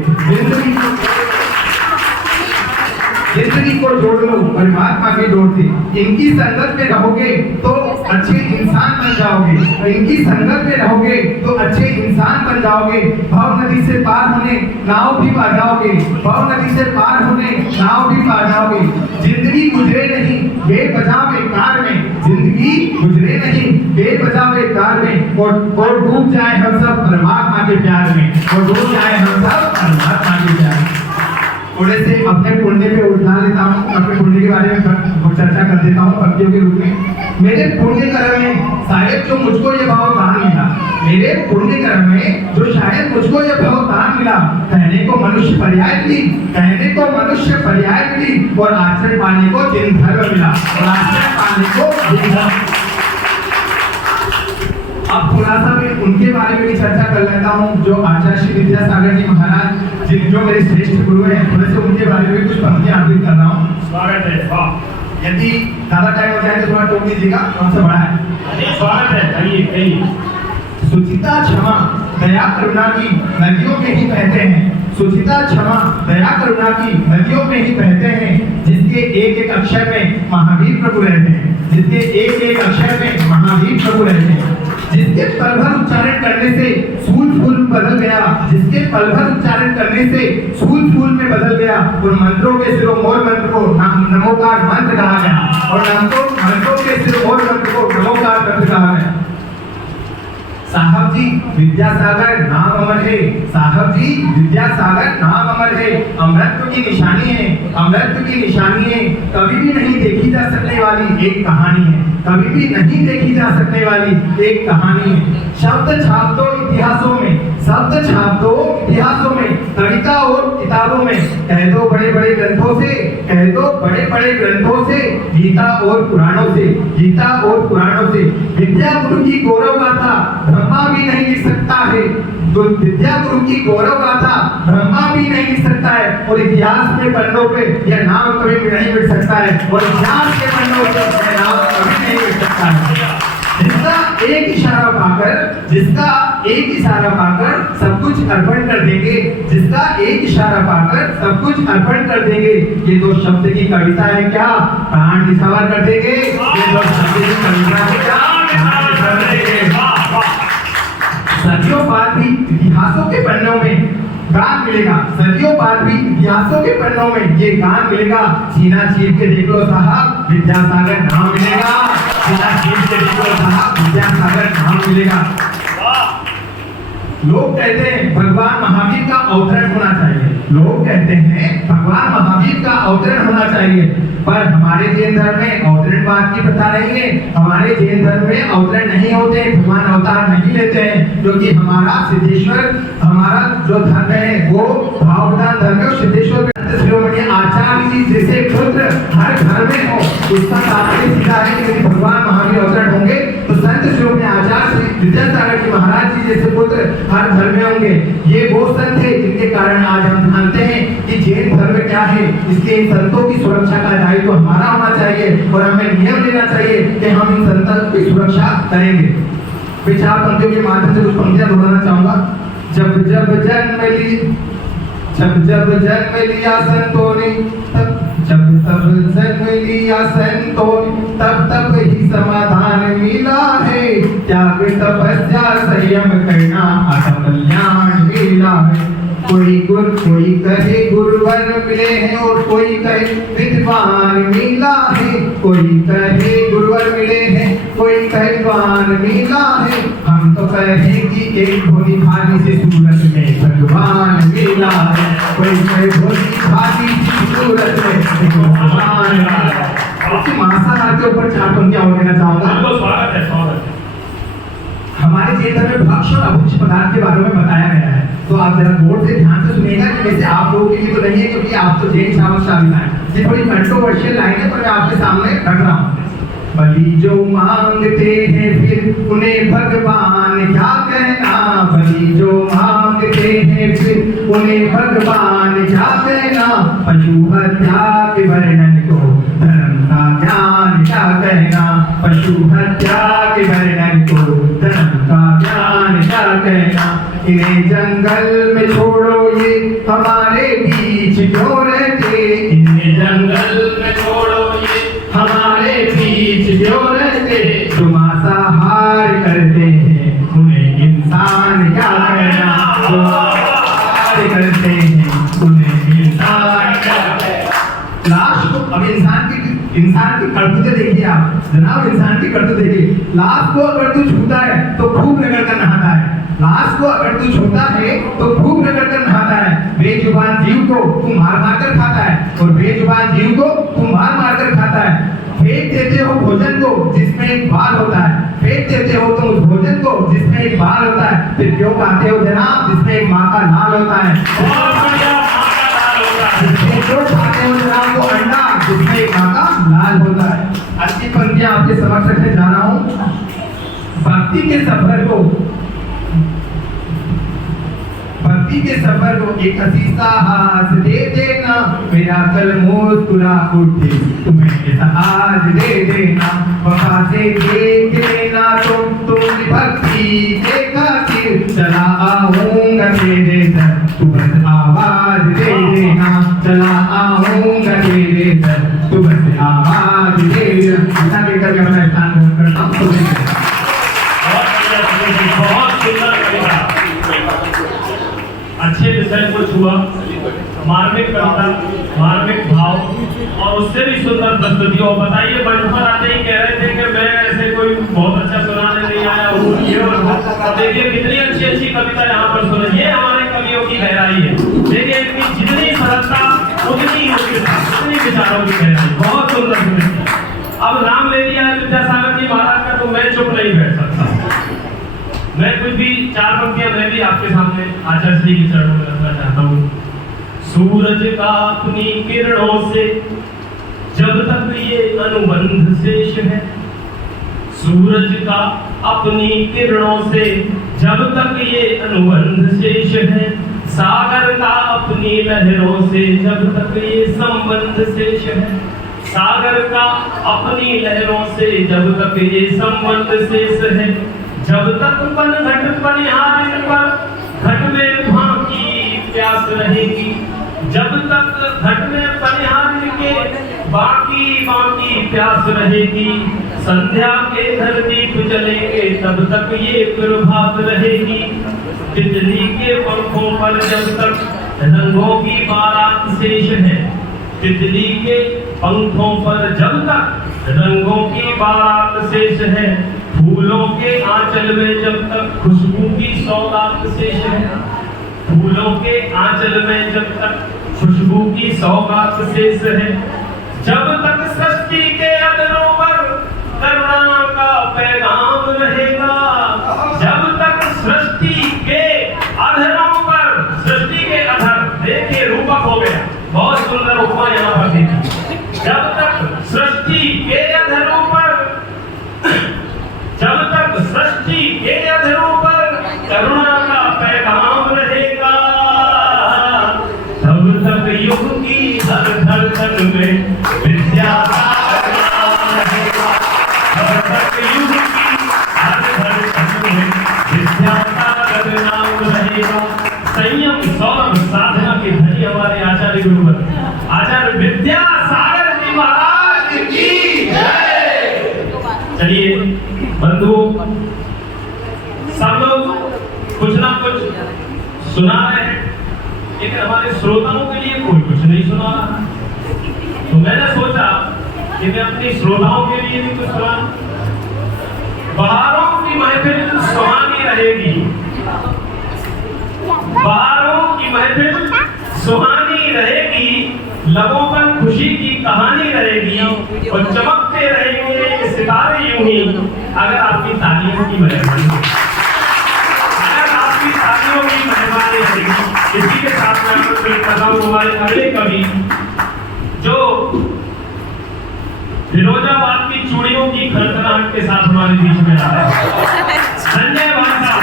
जिंदगी को जोड़ लो परमात्मा की डोर से। इनकी संगत में रहोगे तो अच्छे इंसान बन जाओगे, इनकी संगत में रहोगे तो अच्छे इंसान बन जाओगे। भव नदी से पार होने नाव भी पा जाओगे, भव नदी से पार होने नाव भी पा जाओगे। जिंदगी गुजरे नहीं बेवजह बेकार में, जिंदगी गुजरे नहीं बेवजह बेकार में, और डूब जाए हम सब परमात्मा के प्यार में, और डूब जाए हम सब परमात्मा के प्यार में। थोड़े से अपने पुण्य पे उठा लेता हूँ, अपने पुण्य के बारे में चर्चा कर देता हूँ पंक्तियों के रूप में। मेरे पुण्य कर्म में शायद जो मुझको ये भाव दान मिला, मेरे पुण्य कर्म में जो शायद मुझको ये भाव दान मिला, कहने को मनुष्य पर्याय मिली, कहने को मनुष्य पर्याय मिली, और आश्रय पाने को जिन धर्म मिला, और आश्रय पाने को जिन धर्म। अब थोड़ा सा मैं उनके बारे में भी चर्चा कर लेता हूँ, जो आचार्य श्री विद्यासागर जी महाराज जो मेरे श्रेष्ठ गुरु हैं, थोड़े से उनके बारे में कुछ पंक्तियां अर्पित कर रहा हूँ। स्वागत है, वाह। यदि ज्यादा टाइम हो जाए तो थोड़ा टोक दीजिएगा, हमसे बड़ा है। स्वागत है, कहिए। सुचिता क्षमा दया करुणा की नदियों में ही बहते हैं, सुचिता क्षमा दया करुणा की नदियों में ही बहते हैं, जिसके एक एक अक्षर में महावीर प्रभु रहते हैं, जिसके एक एक अक्षर में महावीर प्रभु रहते हैं। जिसके पल भर उच्चारण करने से सूल फूल बदल गया, जिसके पल भर उच्चारण करने से सूल फूल में बदल गया, और मंत्रों के सिरोमोर मंत्र को नमोकार मंत्र कहा गया, और मंत्रों के सिरोमोर मंत्र को नमोकार मंत्र कहा गया। साहब जी विद्यासागर नाम अमर है, साहब जी विद्यासागर नाम अमर है, अमरत्व की निशानी है, अमरत्व की निशानी है। कभी भी नहीं देखी जा सकने वाली एक कहानी है, कभी भी नहीं देखी जा सकने वाली एक कहानी है। शब्द छाप दो इतिहासों में, शब्द छाप दो इतिहासों में, कविता और किताबों में, कह दो बड़े बड़े ग्रंथों से, कह दो बड़े बड़े ग्रंथों से, गीता और पुराणों से, गीता और पुराणों से। विद्या गुरु की गौरव गाथा ब्रह्मा भी नहीं लिख सकता है, विद्या गुरु की गौरव गाथा ब्रह्मा भी नहीं लिख सकता है, और इतिहास के पन्नों पे यह नाम कभी भी नहीं मिट सकता है, और इतिहास के पन्नों पे यह नाम कभी नहीं मिट सकता है। जिसका एक इशारा पाकर, जिसका एक इशारा पाकर सब कुछ अर्पण कर देंगे, जिसका एक इशारा पाकर सब कुछ अर्पण कर देंगे। ये दो शब्द की कविता है क्या, प्राण निछावर कर देंगे। ये दो शब्द की कविता है क्या, प्राण निछावर कर देंगे। सदियों बाद भी इतिहासों के पन्नों में गान मिलेगा, सदियों बाद भी इतिहासों के पन्नों में ये गान मिलेगा। सीना चीर के देख लो साहब विद्यासागर नाम मिलेगा, सीना चीर के देख लो साहब विद्यासागर नाम मिलेगा। लोग कहते हैं भगवान महावीर का अवतरण होना चाहिए, लोग कहते हैं भगवान महावीर का अवतरण होना चाहिए, पर हमारे जैन धर्म में अवतरणवाद की प्रथा नहीं है। हमारे जैन धर्म में अवतरण नहीं होते, भगवान अवतार नहीं लेते हैं, क्योंकि हमारा सिद्धेश्वर, हमारा जो धर्म है वो भाव प्रधान धर्म है। सिद्धेश्वर शिरोमणि आचार्य जी जैसे पुत्र हर घर में हो, उसका तात्पर्य सीधा है कि यदि भगवान महावीर अवतरण होंगे तो संत शिरोमणि आचार्य श्री विद्यासागर जी महाराज जी जैसे पुत्र हर घर में होंगे। ये वो संत है जिनके कारण आज हम जानते हैं कि जैन धर्म क्या है। इसलिए इन संतों की सुरक्षा का दायित्व हमारा होना चाहिए और हमें नियम लेना चाहिए कि हम इन संतों की सुरक्षा करेंगे। विचार पंक्तियों के माध्यम से कुछ पंक्तियां दोहराना चाहूंगा। जब जब जन्म लिया संतों ने, जब जन्म लिया संतों ने, तब ही समाधान मिला है। त्याग तपस्या संयम करना कल्याण मिला है। कोई कहे गुरुवर मिले हैं और कोई कहे विद्वान मिला है। कोई कहे गुरुवर मिले हैं, कोई कहे विद्वान मिला है। हम तो कहे कि एक भोली भाली से सूरत में भगवान मिला है। कोई कहे भोली भाली से सूरत में भगवान मिला है। महासागर के ऊपर 4 पंक्तियां और देना चाहूंगा। स्वागत है, स्वागत है। हमारे जैन धर्म में भक्ष्य और अभक्ष्य पदार्थ के बारे में बताया गया है, तो आप जरा गौर से ध्यान से सुनिएगा। वैसे आप लोगों के लिए तो नहीं है, क्योंकि आप तो जैन शामिल हैं। ये थोड़ी कंट्रोवर्शियल लाइन है, पर मैं आपके सामने रख रहा हूँ। बलि जो मांगते हैं फिर उन्हें भगवान क्या कहना। बलि जो मांगते हैं फिर उन्हें भगवान क्या कहना। पशु हत्या के वर्णन को धर्म का ज्ञान क्या कहना। पशु हत्या के वर्णन को धर्म का ज्ञान क्या कहना। इन्हें जंगल में छोड़ो ये हमारे बीच क्यों रहते। इन्हें जंगल में छोड़ो ये हमारे बीच क्यों रहते। जो मांसाहार करते हैं उन्हें इंसान क्या कहना। जो मांसाहार करते हैं उन्हें इंसान क्या कहना। लाश को अब इंसान की करतूतें देखिए आप जनाब, इंसान की करतूत देखिए। लाश को अगर तू छूता है तो खूब रगड़ कर नहाता है। लाश को अगर तू छूता है तो खूब रगड़ कर नहाता है। बेजुबान जीव को तू मार मार कर खाता है, और बेजुबान जीव को तू मार मार कर खाता है। फेंक देते हो भोजन को जिसमें एक बाल होता है। फेंक देते हो तुम उस भोजन को जिसमें एक बाल होता है। फिर क्यों खाते हो जनाब जिसमें एक माँ का लाल होता है। क्यों खाते हो जनाब वो अंडा जिसमें एक माँ का लाल होता है। अच्छी पंक्तियां आपके समक्ष रखने जा रहा हूँ। भक्ति के सफर को एक हसीसा हाथ दे देना। मेरा कल मुस्कुरा उठे तुम्हें ऐसा आज दे देना। वफा से देख लेना तुम भक्ति के खातिर। चला आऊंगा तेरे दर तू बस आवाज दे देना। चला आऊंगा तेरे दर तू बस आवाज दे देना। लेकर के अपना स्थान ग्रहण करता हूँ। बहुत सुंदर कविता, अच्छे विषय को छुआ। मार्मिक कविता, मार्मिक भाव और उससे भी सुंदर प्रस्तुति। और बताइए बचपन आते ही कह रहे थे कि मैं ऐसे कोई बहुत अच्छा सुनाने नहीं आया हूँ। देखिए कितनी अच्छी अच्छी कविता यहाँ पर सुनी। ये हमारे कवियों की गहराई है। देखिए इनकी जितनी सरलता उतनी उतनी विचारों की गहराई। बहुत सुंदर सुनी। अब नाम ले लिया है विद्यासागर जी महाराज का, तो मैं चुप नहीं बैठ सकता। मैं कुछ भी 4 पंक्तियां मैं भी आपके सामने आचार्य श्री के चरणों में रखना चाहता हूँ। सूरज का अपनी किरणों से जब तक ये अनुबंध शेष है। सूरज का अपनी किरणों से जब तक ये अनुबंध शेष है। सागर का अपनी लहरों से जब तक ये संबंध शेष है। सागर का अपनी लहरों से जब तक ये संबंध शेष है। जब तक पन घट पनिहारिन पर घट में बाकी प्यास रहेगी। जब तक घट में पनिहारिन के बाकी प्यास रहेगी। संध्या के घर दीप जलेंगे तब तक ये प्रभात रहेगी। तितली के पंखों पर जब तक रंगों की बारात शेष है। तितली के पंखों पर जब तक रंगों की बारात शेष है। फूलों के आंचल में जब तक खुशबू की सौगात शेष है। फूलों फूलों के आंचल में जब तक खुशबू की सौगात शेष है, जब तक सृष्टि के अधरों पर करुणा का पैगाम रहेगा, जब तक सृष्टि के अधरों पर, सृष्टि के अधर देखिए रूपक हो गया, बहुत सुंदर उपमा यहाँ पर देखिए, जब तक सृष्टि के अधरों पर, जब तक सृष्टि के अधरों पर करुणा का पैगाम रहेगा, तब तक युग की हर धड़कन में विद्या का नाम रहेगा, तब तक युग की हर धड़कन में विद्या का नाम रहेगा। संयम सौरभ साधना के धनी हमारे आचार्य गुरुवर आचार्य विद्यासागर जी महाराज की जय। चलिए बंधुओं, सब लोग कुछ ना कुछ सुना रहे हैं, लेकिन हमारे श्रोताओं के लिए कोई कुछ नहीं सुना रहा। तो मैंने सोचा कि मैं अपनी श्रोताओं के लिए भी कुछ सुनाऊं। बहारों की महफिल सुहानी रहेगी, बहारों की महफिल सुहानी रहेगी, लबों पर खुशी की कहानी रहेगी और चमकते रहेंगे ये सितारे यूं ही, अगर आपकी तालियों की मेहरबानी, अगर आपकी तालियों की मेहरबानी रहेगी। इसी के साथ मैं आपको फिर बताता हूँ हमारे अगले कवि जो फिरोजाबाद की चूड़ियों की खड़खड़ाहट के साथ हमारे बीच में आ रहा है, संजय भाई साहब।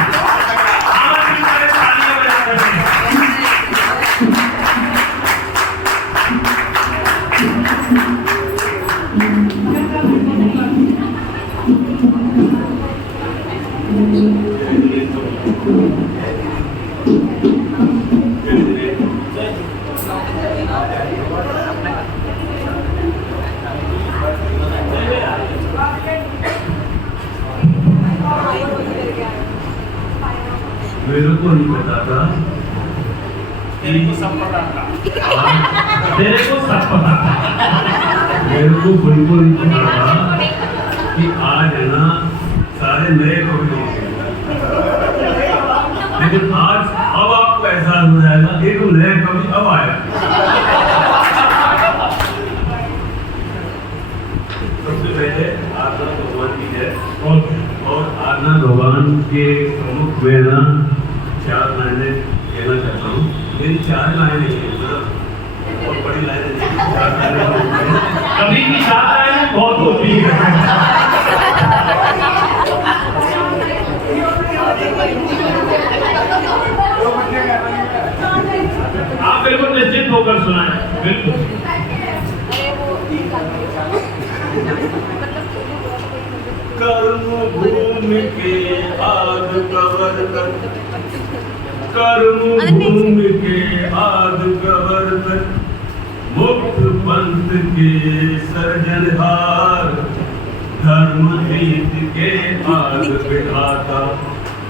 मेरे को नहीं पता था, तेरे को सब पता था, तेरे को सब पता था, मेरे को बिल्कुल नहीं पता था कि आज है ना सारे नए कवि होंगे, लेकिन आज अब आपको एहसास हो जाएगा एक नया कवि अब आया। सबसे पहले आत्मा भगवान की जय, और आत्मा भगवान के प्रमुख में ना 4 लाइनें कहना चाहता हूँ। मेरी 4 लाइनें हैं, और बड़ी लाइनें नहीं, 4 लाइनें। कभी भी 4 लाइनें बहुत होती है। आप बिल्कुल निश्चित होकर सुनाएं, बिल्कुल। कर्म भूमि के आद प्रवर्तन, कर्म भूमि के आद प्रवर्तन, मुक्त पंथ के सर्जनहार, धर्म नीति के आद विधाता,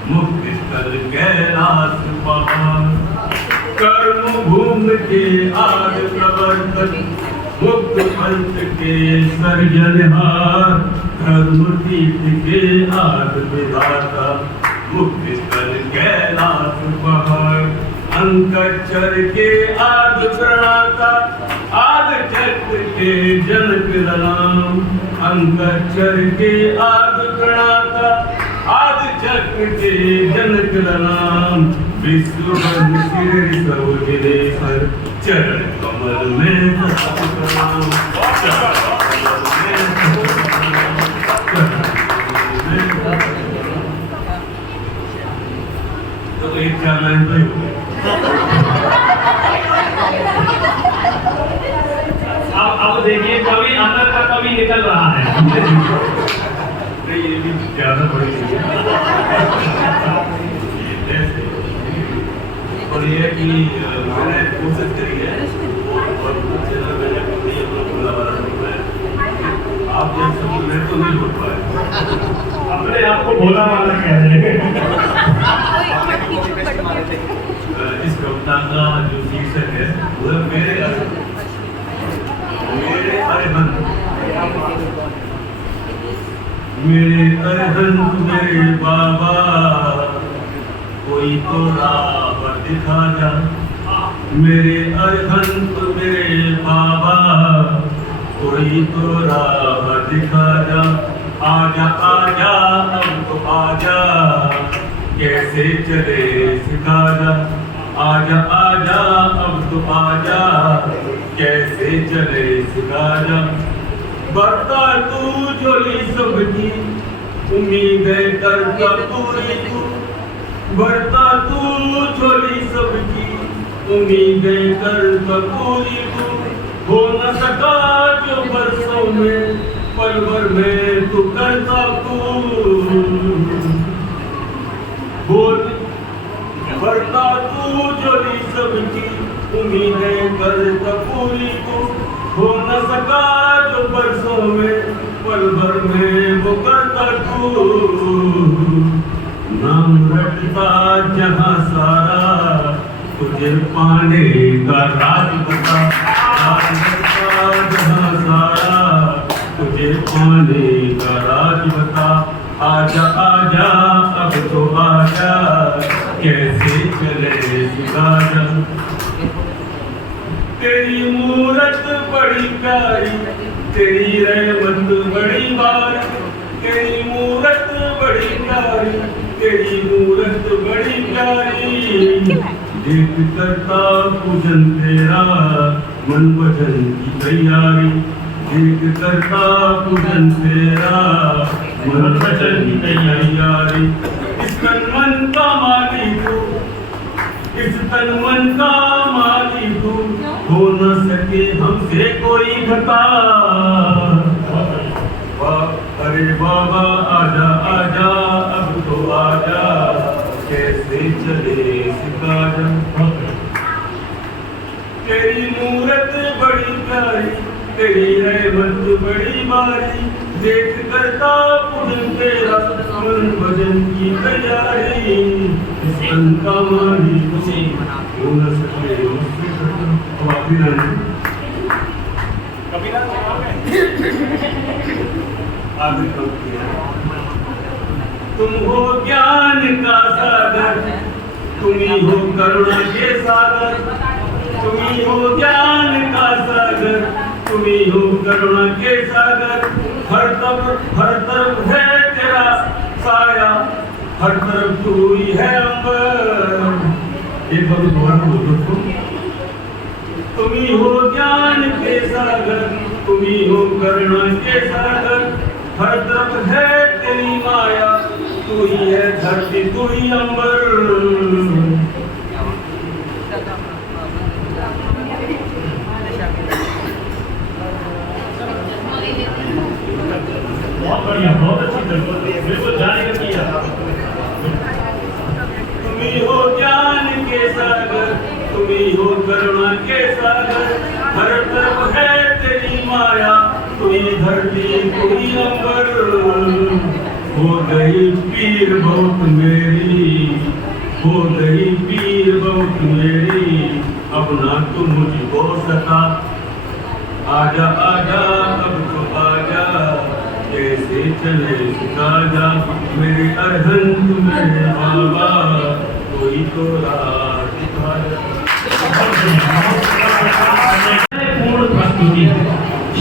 मुक्त स्थल कैलाश पहाड़। कर्म भूमि के आद प्रवर्तन, मुक्त पंथ के सर्जनहार, धर्म नीति के आद विधाता, मुक्त स्थल कैलाश पहाड़। अंकचर के आद प्रणीता, आद चक्र के जनक राम, अंकचर के आद प्रणीता, आद चक्र के जनक राम, विश्व सिर सौजनेश्वर, चरण कमल में प्रणाम, चरण कमल में तो एक 4 लाइन तो ही हो गई। अब देखिए कवि अंदर का कवि निकल रहा है। ये भी ज्यादा बड़ी चीज है। और ये कि मैंने कोशिश करी है और कुछ मैंने अपना खुला वाला निकला है। आप जब सब मैं तो नहीं बोल पाए, अपने आप को भोला वाला कह रहे हैं। इस कविता का जो शीर्षक है वो मेरे अरहंत, मेरे अरहंत मेरे बाबा, कोई तो राह दिखा जा, मेरे अरहंत मेरे बाबा, कोई तो राह दिखा जा। आजा आजा अब तो आजा, कैसे चले सिखा जा। आजा आजा अब तो आजा, कैसे चले सिखा जा। बरता तू झोली सबकी, उम्मीदें करता पूरी तू। बरता तू झोली सबकी, उम्मीदें करता पूरी तू। हो न सका जो बरसों में, पल भर में तू करता तू। बोल बरता तू झोली सबकी, उम्मीदें करता पूरी तू। हो न सका जो बरसों में, पल भर में वो करता तू। नाम रटता जहाँ सारा, तुझे पाने का राज बता। नाम रटता जहाँ सारा, तुझे पाने का राज बता। आजा आजा अब तो आजा, कैसे चले सिखा जा। तेरी मूरत बड़ी प्यारी, तेरी रहमत बड़ी बारी। तेरी मूरत बड़ी प्यारी, तेरी मूरत बड़ी प्यारी। देख करता पूजन तेरा, मन भजन की तैयारी। देख करता पूजन तेरा, मन भजन की तैयारी। इस तन मन का माली तू, इस तन मन का माली तू। हो न सके हमसे कोई घटा। अरे बाबा आजा आजा अब तो आजा, कैसे चले सिखा जा। तेरी मूरत बड़ी प्यारी, तेरी रहमत बड़ी बारी। देख करता पूजन तेरा, मन भजन की तैयारी। इस तन का माली तुझे, हो न सके हमसे घटा। तुम हो ज्ञान का सागर, तुम ही हो करुणा के सागर। तुम ही हो ज्ञान का सागर, तुम ही हो करुणा के सागर। हर तरफ है तेरा साया, हर तरफ तू ही है अंबर। एक बार दोबारा बोलो तो। तुम ही हो ज्ञान के सागर, तुम ही हो करुणा के सागर। हर तरफ है तेरी माया, तू ही है धरती तू ही अंबर। बहुत बढ़िया, बहुत अच्छी बिल्कुल जाने का किया। तुम ही हो ज्ञान के सागर, तुम ही हो करुणा के सागर। हर तरफ है तेरी माया, तू ही धरती तू ही अंबर। हो गई पीर बहुत मेरी, हो गई पीर बहुत मेरी। अब ना तू मुझको सता। आजा आजा अब तो आजा, कैसे चले सिखा जा। मेरे अरहंत मेरे बाबा, कोई तो राह दिखा जा। पूर्ण प्रस्तुति,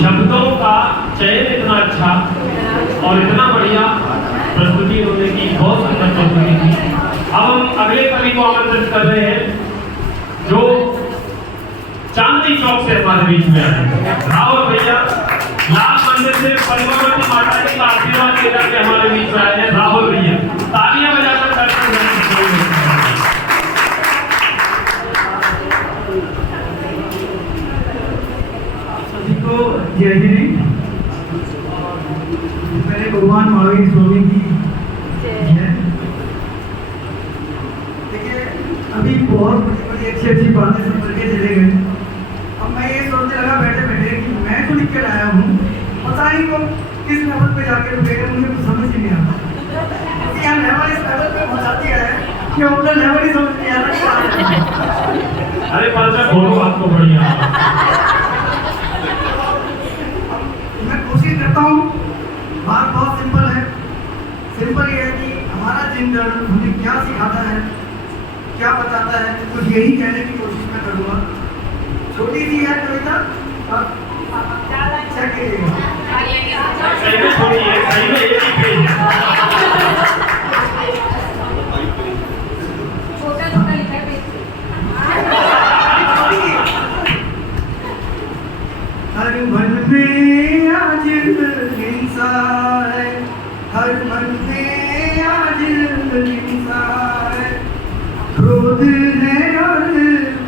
शब्दों का चयन इतना अच्छा और इतना बढ़िया प्रस्तुति होने की, बहुत सुंदर प्रस्तुति थी। अब हम अगले कवि को आमंत्रित कर रहे हैं जो चांदनी चौक से हमारे बीच में आए। रावल भैया लाल मंदिर से परिवार माता जी का आशीर्वाद लेकर के हमारे बीच में आए हैं। राहुल भैया तालियां बजाकर करते हैं। जय श्री मेरे भगवान महावीर स्वामी की जय। देखिए अभी बहुत बड़ी अच्छी बातें सब करके चले गए। अब मैं ये सोचने लगा बैठे बैठे कि मैं तो लिख कर आया हूँ, पता नहीं वो किस लेवल पे जाके रुकेगा, मुझे कुछ समझ ही नहीं आता। यहाँ लेवल इस लेवल पे पहुँचा दिया है कि अपना लेवल ही समझ नहीं आ रहा। अरे पांचा बोलो आपको बढ़िया। मैं कोशिश करता हूँ, बात बहुत सिंपल है। सिंपल ये है कि हमारा चिंतन हमें क्या सिखाता है, क्या बताता है, कुछ यही कहने की कोशिश मैं करूँगा। छोटी सी है कविता, अब क्या कहिएगा? सही में छोड़ी है, सही में एक ही पेज है। छोटा छोटा लिखा है पेज। हर मन में आज हिंसा है, हर मन में आज हिंसा है, क्रोध है और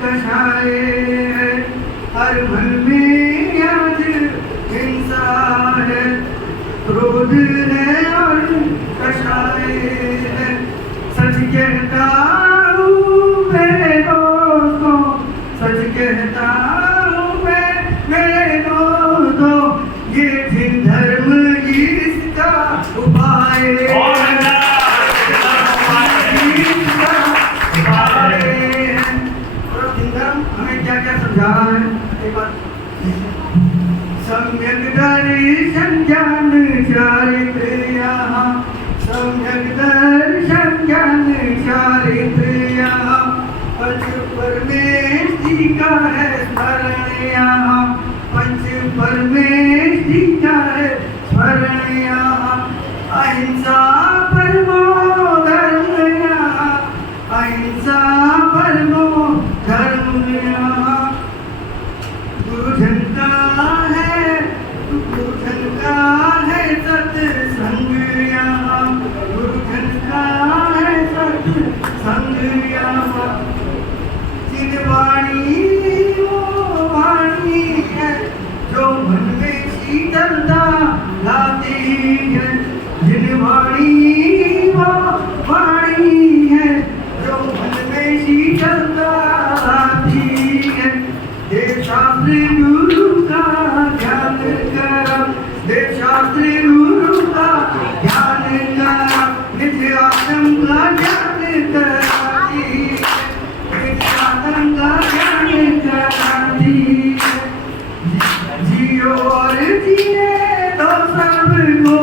कषाय है, हर मन में आज हिंसा है, क्रोध है और कषाय है। सच कहता हूँ मेरे दोस्तों, सच कहता हूँ मैं मेरे दोस्तों, ये जिन धर्म इसका उपाय है, और अच्छा, इसका उपाय है। और जिन धर्म हमें क्या क्या समझा रहा है, एक बार सम्यक दर्शन ज्ञान चारित्र यहाँ, सम्यक दर्शन ज्ञान चारित्र यहाँ, पंच परमेश जी का है स्मरण यहाँ, पंच परमेश जी का है स्मरण यहाँ, अहिंसा परमो धर्म यहाँ, अहिंसा परमो धर्म यहाँ। गुरुजन का है, गुरुजन का है सत्संग यहाँ, गुरुजन का है सत्संग यहाँ। जिन वाणी वो वाणी है, जो मन में शीतलता लाती है, जिन वाणी वो वाणी है, जो मन में शीतलता लाती है। देव शास्त्र गुरु का ध्यान करा, देव शास्त्र गुरु का ध्यान करा, नित्य आत्म का ध्यान कराती है, नित्य आत्म का ध्यान कराती है। जियो और जिए तो सबको,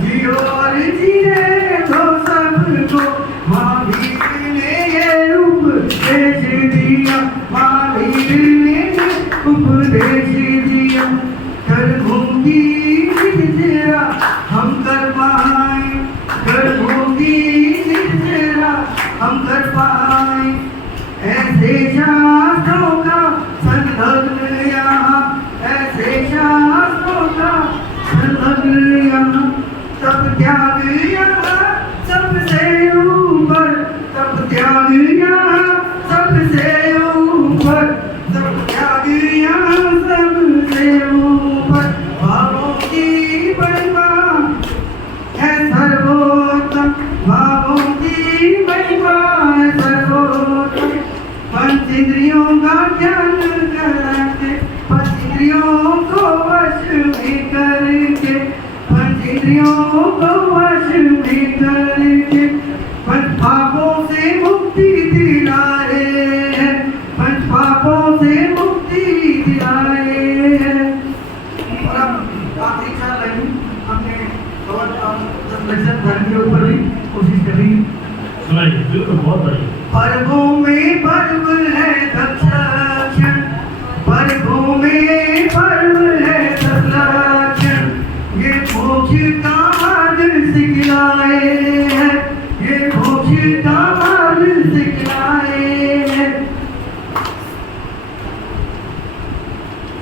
जियो और जिए तो सबको, महावीर ने ये उपदेश दिया, महावीर ने उपदेश दिया। कर्मों की निर्जरा हम कर पाए, कर्मों की निर्जरा हम कर पाए, ऐसे शास्त्रों का संलग्न यहाँ, ऐसे शास्त्रों का संलग्न यहाँ। सब त्याग यहाँ सबसे ऊपर, सब त्याग यहाँ सबसे ऊपर, सब त्याग यहाँ सबसे ऊपर। भावों की महिमा है सर्वोत्तम, भावों की महिमा है सर्वोत्तम। पंच इंद्रियों का ज्ञान करके, पंच इंद्रियों को वश में करके, पंच इंद्रियों को वश में करके, पंच पापों से मुक्ति दिलाए है, पंच पापों से मुक्ति दिलाए है। और अब आखिरी 4 लाइन हमने और लक्षण धर्म के ऊपर भी कोशिश करी। सुनाइए, बिल्कुल बहुत बढ़िया। पर्वों में पर्व है दक्षिण, पर्वों में पर्व है दक्षिण, ये मोक्ष का मार्ग सिखलाए है, ये मोक्ष का मार्ग सिखलाए है।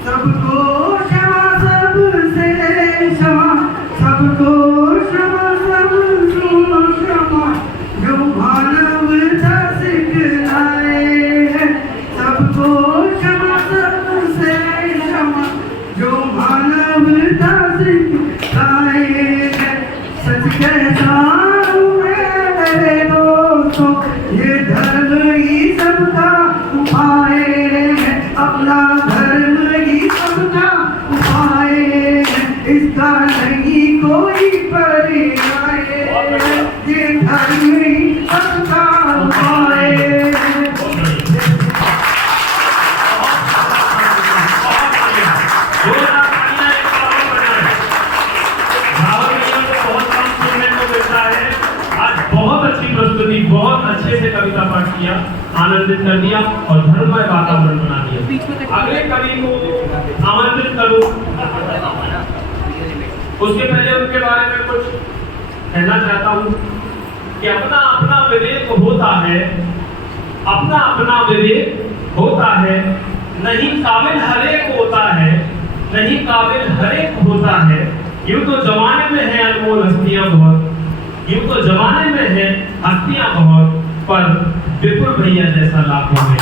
सबको क्षमा सबसे क्षमा, सबको क्षमा सबको क्षमा, जो मानवता सिखलाए है। सबको क्षमा सबसे क्षमा, जो मानवता सिखलाए है। सच कहता हूँ अच्छे से कविता पाठ किया, आनंदित कर दिया और धर्ममय वातावरण बना दिया। अगले कवि को आमंत्रित करूं, उसके पहले उनके बारे में कुछ कहना चाहता हूं कि अपना अपना विवेक होता है, अपना अपना विवेक होता है, नहीं काबिल हरेक होता है, नहीं काबिल हरेक होता है। यूं तो जमाने में है अनमोल हस्तियां बहुत, यूं तो जमाने में है हस्तियां बहुत, पर विपुल भैया जैसा लाखों में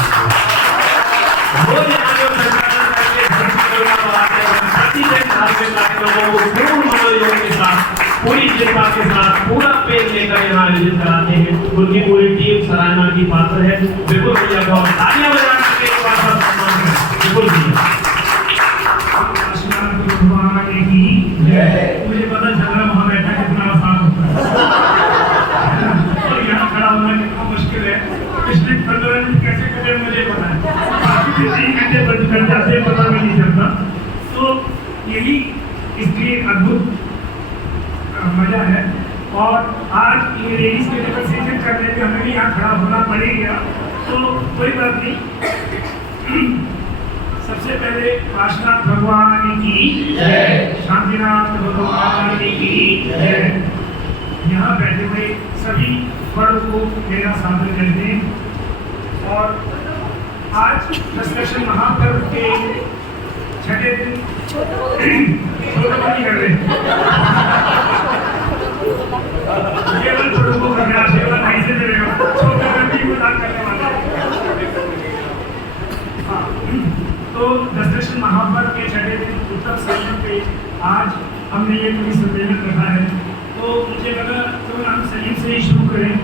रोज यहाँ जो संचालन करके धर्म बढ़ाते हैं, प्रतिदिन धार्मिक कार्यक्रमों को पूर्ण मनोयोग के साथ, पूरी चिंता के साथ, पूरा पेट लेकर यहाँ आयोजित कराते हैं। उनकी पूरी टीम सराहना की पात्र है। विपुल भैया को तालियां बजाकर के एक बार सब सम्मान करें। विपुल भैया मुझे पता चल रहा वहाँ बैठा कितना आसान होता है और यहाँ खड़ा होना कितना मुश्किल है। पिछले 15 मिनट कैसे कटे मुझे पता है, बाकी 3 घंटे बंद जाते पता भी नहीं चलता। तो यही इसकी एक अद्भुत मजा है। और आज ये लेडीज के लेकर सेशन करने में हमें भी यहाँ खड़ा होना पड़ेगा, तो कोई बात नहीं। सबसे पहले काशीनाथ भगवान की जय, शांतिनाथ भगवान की जय। यहाँ बैठे हुए सभी बड़ों को मेरा सादर करते हैं। और आज दशदर्शन महापर्व के छठे दिन कर रहे केवल बड़ों को करना, केवल ऐसे दे रहे हो, छोटे भी मजाक करने वाले। तो दशदर्शन महापर्व के छठे दिन उत्तर संयम पे आज हमने ये कोई सम्मेलन रखा है। तो मुझे लगा तो हम संयम से ही शुरू करें,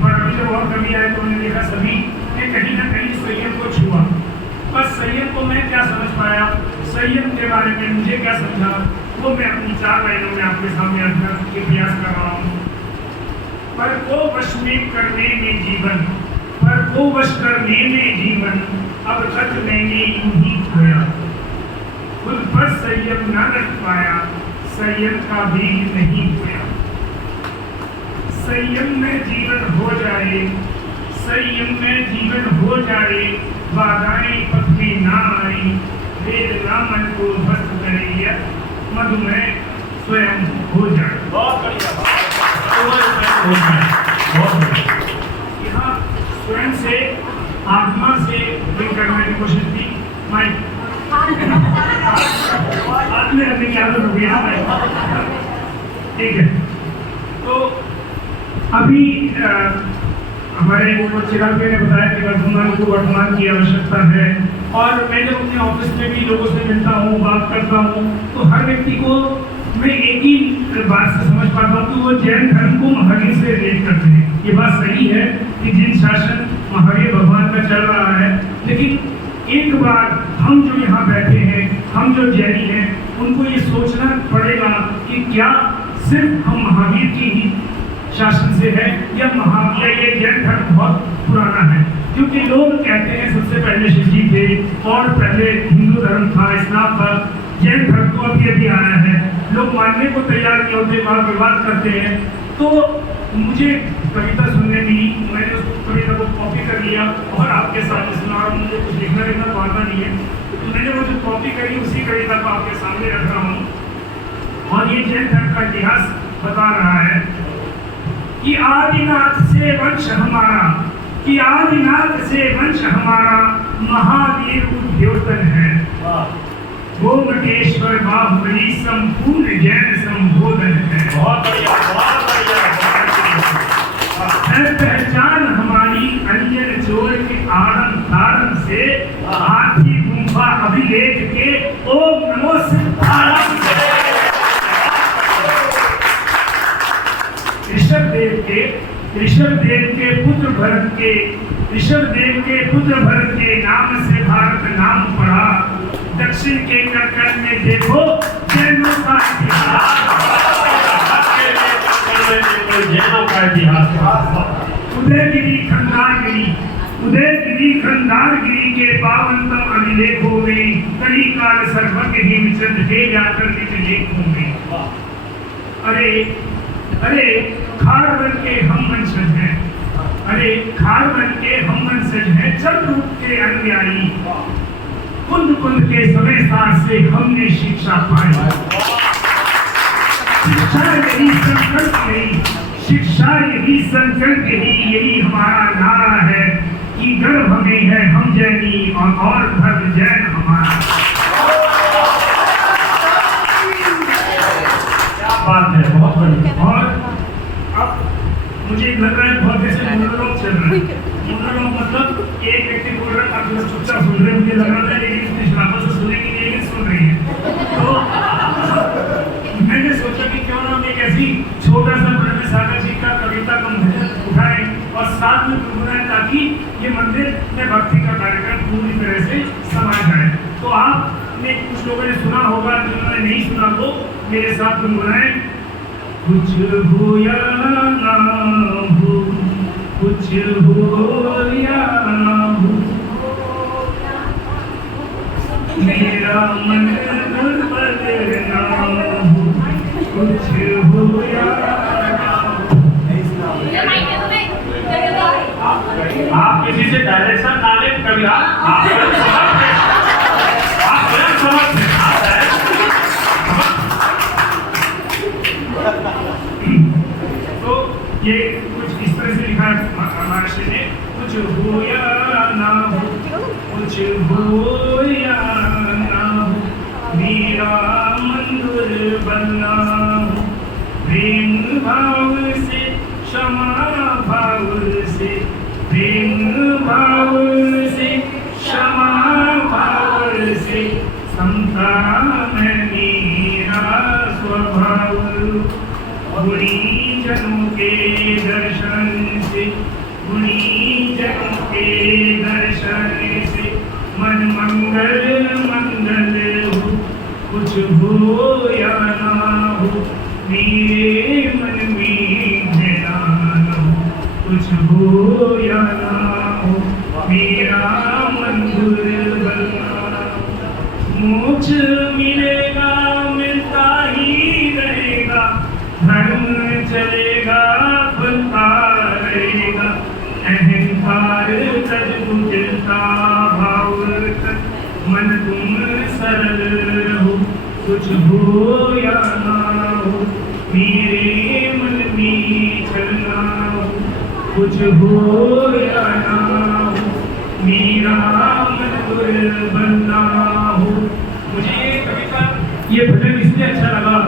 पर अभी जब और कभी आए तो हमने देखा सभी ने कहीं ना कहीं संयम को छुआ। बस संयम को मैं क्या समझ पाया, संयम के बारे में मुझे क्या समझा, वो मैं अपनी 4 लाइनों में आपके सामने रखने के प्रयास कर रहा हूँ। पर को वश में करने में जीवन, पर को वश करने में जीवन, अब तक मैंने यूं ही खोया। खुद पर संयम न रख पाया, संयम का बीज नहीं खोया। संयम में जीवन हो जाए, संयम में जीवन हो जाए, बाधाएं पत्नी ना आई, वेदना मन को ध्वस्त करेगी, मधुमेह स्वयं हो जाए। बहुत बढ़िया, हो जाए, बहुत बढ़िया। यहाँ स्वयं से, आत्मा से लिंक करने की कोशिश की। माइक आत्मा अपनी की आदत हो गई, ठीक है। तो अभी हमारे चिराग भाई ने बताया कि वर्तमान को वर्तमान की आवश्यकता है। और मैं जब अपने ऑफिस में भी लोगों से मिलता हूँ, बात करता हूँ, तो हर व्यक्ति को मैं एक ही बात से समझ पाता हूँ कि वो जैन धर्म को महावीर से रिलेट करते हैं। ये बात सही है कि जिन शासन महावीर भगवान का चल रहा है, लेकिन एक बार हम जो यहाँ बैठे हैं, हम जो जैनी हैं, उनको ये सोचना पड़ेगा कि क्या सिर्फ हम महावीर की ही शासन से है या महावीर ये जैन धर्म बहुत पुराना है। क्योंकि लोग कहते हैं सबसे पहले शिव जी थे और पहले हिंदू धर्म था, इस्लाम था, जैन धर्म तो अभी आया है। लोग मानने को तैयार नहीं होते, वहाँ विवाद करते हैं। तो मुझे कविता सुनने दी, मैंने उस कविता को कॉपी कर लिया और आपके सामने सुना। मुझे कुछ लिखना लिखना तो आता नहीं है, तो मैंने वो जो कॉपी करी उसी कविता को आपके सामने रख रहा हूँ। और ये जैन धर्म का इतिहास बता रहा है कि आदिनाथ से वंश हमारा, कि आदिनाथ से वंश हमारा, महावीर उद्योतन है। गोमटेश्वर बाहुबली संपूर्ण जैन संबोधन है। बहुत बढ़िया, बहुत बढ़िया। पहचान हमारी अंजन चोर के आड़म ताड़म से, हाथी गुंफा अभिलेख के ओम नमो सिद्धारम से। ऋषभदेव के पुत्र भरत के, ऋषभदेव के पुत्र भरत के नाम से भारत नाम पड़ा। दक्षिण के कटक में देखो जैनों का इतिहास, जैनों का इतिहास। उदयगिरी खंडारगिरी, उदयगिरी खंडारगिरी के पावनतम अभिलेखों में कलिकाल सर्वज्ञ हेमचंद्र के जाकर लेखों में। अरे अरे खारवन के हम वंशज हैं, अरे खार बन के हम मन सज हैं चल रूप के अनुयायी, कुंद कुंद के समय सार से हमने शिक्षा पाई। शिक्षा यही संकल्प यही, शिक्षा यही संकल्प यही हमारा नारा है कि गर्भ हमें है हम जैनी और धर्म जैन हमारा। क्या बात है, बहुत बढ़िया। और अब मुझे लग रहा है बहुत ऐसे मोनोलॉग चल रहे हैं। मोनोलॉग मतलब एक व्यक्ति बोल रहा है, आप लोग चुपचाप सुन रहे हैं, मुझे लग रहा है लेकिन इतनी शराबत से सुनने के लिए सुन रही है। तो मैंने सोचा कि क्यों ना हम एक ऐसी छोटा सा ब्रह्म सागर जी का कविता का भजन उठाएं और साथ में गुनगुनाएं ताकि ये मंदिर में भक्ति का कार्यक्रम पूरी तरह से समा जाए। तो आपने कुछ लोगों ने सुना होगा, जिन्होंने नहीं सुना वो मेरे साथ गुनगुनाएं। कुछ हो या ना हो, कुछ हो या ना हो, मेरा मन दुर्बल ना हो, कुछ हो या ना हो। आप किसी से डायरेक्शन ना ले कभी, आप स्वयं समझ तो ये कुछ इस तरह से लिखा है महर्षि ने, कुछ हो या ना हो, कुछ हो या ना हो, मेरा मन दुर्बल ना हो, प्रेम भाव से क्षमा भाव से, प्रेम भाव से क्षमा भाव से, समता में मेरा स्वभाव, गुणी जनों के दर्शन से, गुणी जनों के दर्शन से, मन मंगल मंगल हो, कुछ हो या ना हो, मेरे मन में ध्यान हो, कुछ हो या ना हो, मेरा मन दुर्बल ना हो। मोक्ष मिलेगा मिलता ही रहेगा, धर्म चलेगा बनता रहेगा, अहंकार तज बुझता भाव तक, मन तुम सरल रहो, कुछ हो या ना हो, मेरे मन में चलना हो, कुछ हो या ना हो, मेरा मन दुर्बल ना हो। मुझे ये कविता, ये भजन इसलिए अच्छा लगा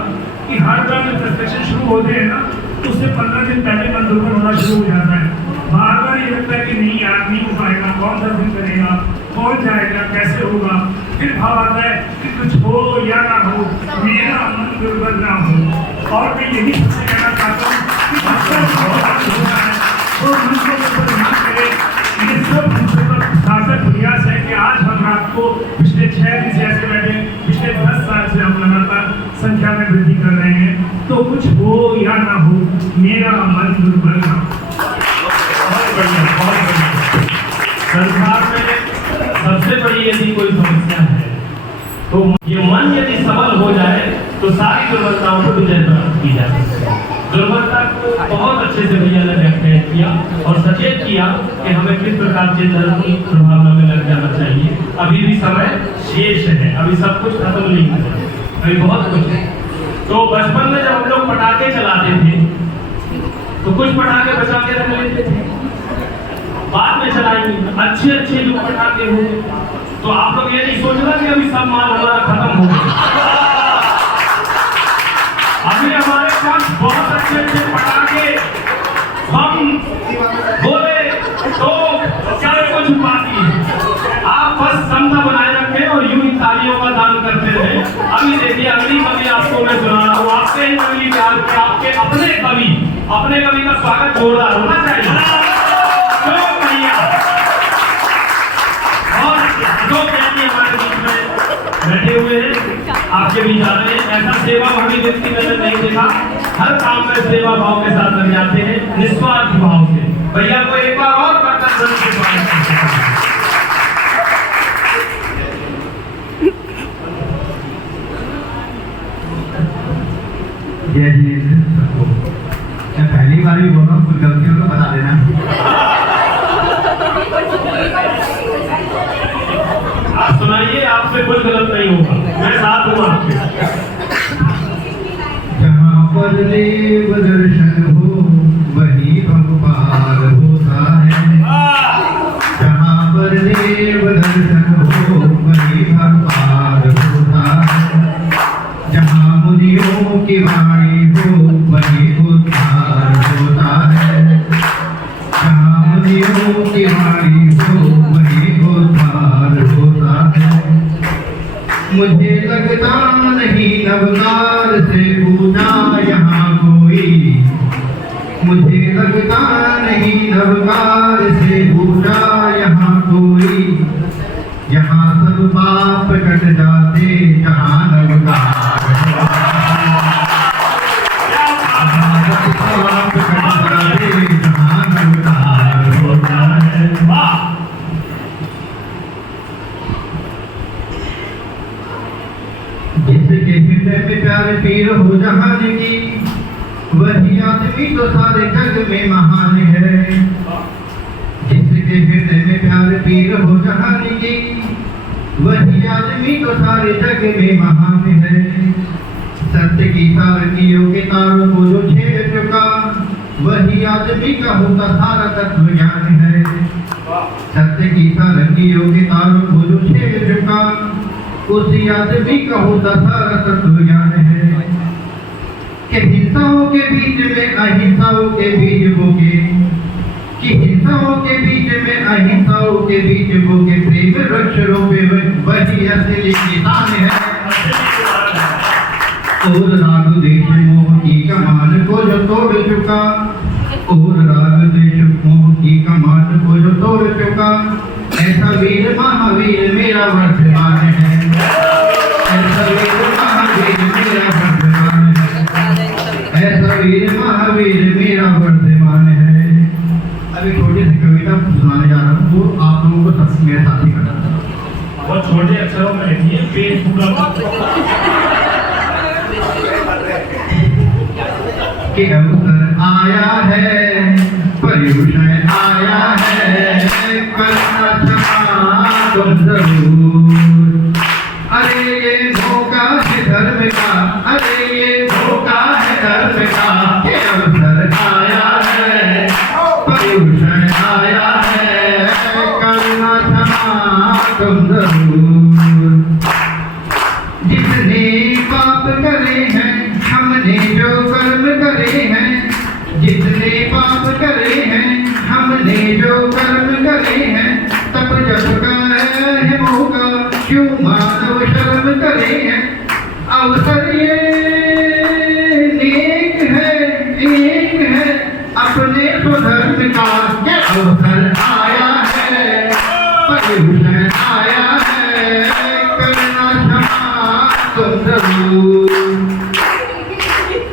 कि हर बार जब कंस्ट्रक्शन शुरू होते हैं ना तो उससे 15 दिन पहले मन दुर्बल होना शुरू हो जाता है। बार बार ये लगता है कि नहीं यार नहीं हो पाएगा, कौन सा दिन करेगा, कौन जाएगा, कैसे होगा। फिर भाव आता है कि कुछ हो या ना हो, मेरा मन दुर्बल ना हो। और मैं यही सबसे कहना चाहता हूँ कि भक्तों बहुत होता है तो दूसरों के ऊपर ध्यान करें। ये सब दूसरे का सार्थक प्रयास है कि आज हम रात को पिछले 6 दिन से ऐसे बैठे, पिछले 10 साल से हम लगातार संख्या में वृद्धि कर रहे हैं। तो कुछ हो या ना हो, मेरा मन दुर्बल ना हो। बहुत बढ़िया, बहुत बढ़िया। संसार में सबसे बड़ी यदि कोई समस्या है तो ये मन यदि सबल हो जाए तो सारी दुर्बलताओं को विजय प्राप्त की जा सकती है। दुर्बलता को बहुत अच्छे से भैया ने व्याख्यान किया और सचेत किया कि हमें किस प्रकार से धर्म की प्रभावना में लग जाना चाहिए। अभी भी समय शेष है, अभी सब कुछ खत्म नहीं हुआ, अभी बहुत कुछ है। तो बचपन में जब हम लोग पटाखे चलाते थे तो कुछ पटाखे बचा के रख लेते थे, बाद में चलाएंगे अच्छे अच्छे जो पटाखे होंगे। तो आप लोग ये नहीं सोचना कि अभी सब माल हमारा खत्म हो गया। अभी हमारे पास बहुत अच्छे अच्छे पटाखे, हम बोले तो क्या कुछ पाती है। आप बस समता बनाए रखें और यूं ही तालियों का दान करते रहे। अभी देखिए अगली कवि आपको मैं सुना रहा हूँ, आपसे ही कवि प्यार के आपके अपने कवि का स्वागत जोरदार होना चाहिए। तो भैया और जो ज्ञानी हमारे बीच में बैठे हुए हैं, आपके बीच आ रहे हैं, ऐसा सेवा भावी व्यक्ति मैंने नहीं देखा। हर काम में सेवा भाव के साथ लग जाते हैं, निस्वार्थ भाव से। भैया को एक बार और बर्तन के स्वागत करते हैं। जय जी सबको। पहली बार भी बोल रहा हूँ, कुछ गलतियों को बता देना। आप सुनाइए, आपसे कुछ गलत नहीं होगा, मैं साथ हूँ आपके। जहाँ पर देव दर्शन हो वही भगवान होता है। जहाँ पर देव दर्शन हो वही भगवान होता है। जहाँ मुनियों की वाणी हो वही उद्धार होता है। जहाँ मुनियों की वाणी हो वही उद्धार होता है। मुझे लगता नहीं नवकार से पूजा यहाँ कोई। मुझे लगता नहीं नवकार से पूजा यहाँ कोई। यहाँ सब पाप कट जाते जहाँ नवकार पाप कट जाते जहाँ नवकार होता है। जिसके हृदय में प्यार पीर हो जहान की वही आदमी तो सारे जग में महान है। जिसके हृदय में प्यार पीर हो जहान की वही आदमी तो सारे जग में महान है। सत्य की सारंगियों के तारों को जो छेड़ चुका वही आदमी का होता सारा तत्व ज्ञान है। सत्य की सारंगियों के तारों को जो छेड़ चुका उसी आदमी का होता सारा तत्व ज्ञान है। कि हिंसाओं के बीच में अहिंसाओं के बीज बोके, कि हिंसाओं के बीच में अहिंसाओं के बीज बोके प्रेम वृक्ष रोपे वही असली किसान है। और राग देश मोह की कमान को जो तोड़ चुका, और राग देश मोह की कमान को जो तोड़ चुका ऐसा वीर महावीर मेरा वर्तमान है। ऐसा वीर महावीर मेरा वर्तमान है। ऐसा वीर महावीर मेरा वर्तमान है। अभी छोटी सी कविता सुनाने जा रहा हूँ, वो आप लोगों को सब मेरे साथी करना। बहुत छोटे अक्षरों में लिखी है, फेसबुक कि अवसर आया है, पर्युषण आया है, करना क्षमा तुम जरूर। अरे ये मौका है धर्म का, अरे ये मौका है धर्म का। कि अवसर आया है, पर्युषण आया है, करना क्षमा तुम जरूर। जिसने पाप करे हैं हमने जो कर्म करे हैं, जितने पाप करे हैं हमने जो कर्म करे हैं, तब जब का है मौका क्यों मानव शर्म करे हैं। अवसर ये नेक है, एक है अपने स्वधर्म का। ये अवसर आया है, पर्युषण आया है, करना क्षमा तुम जरूर।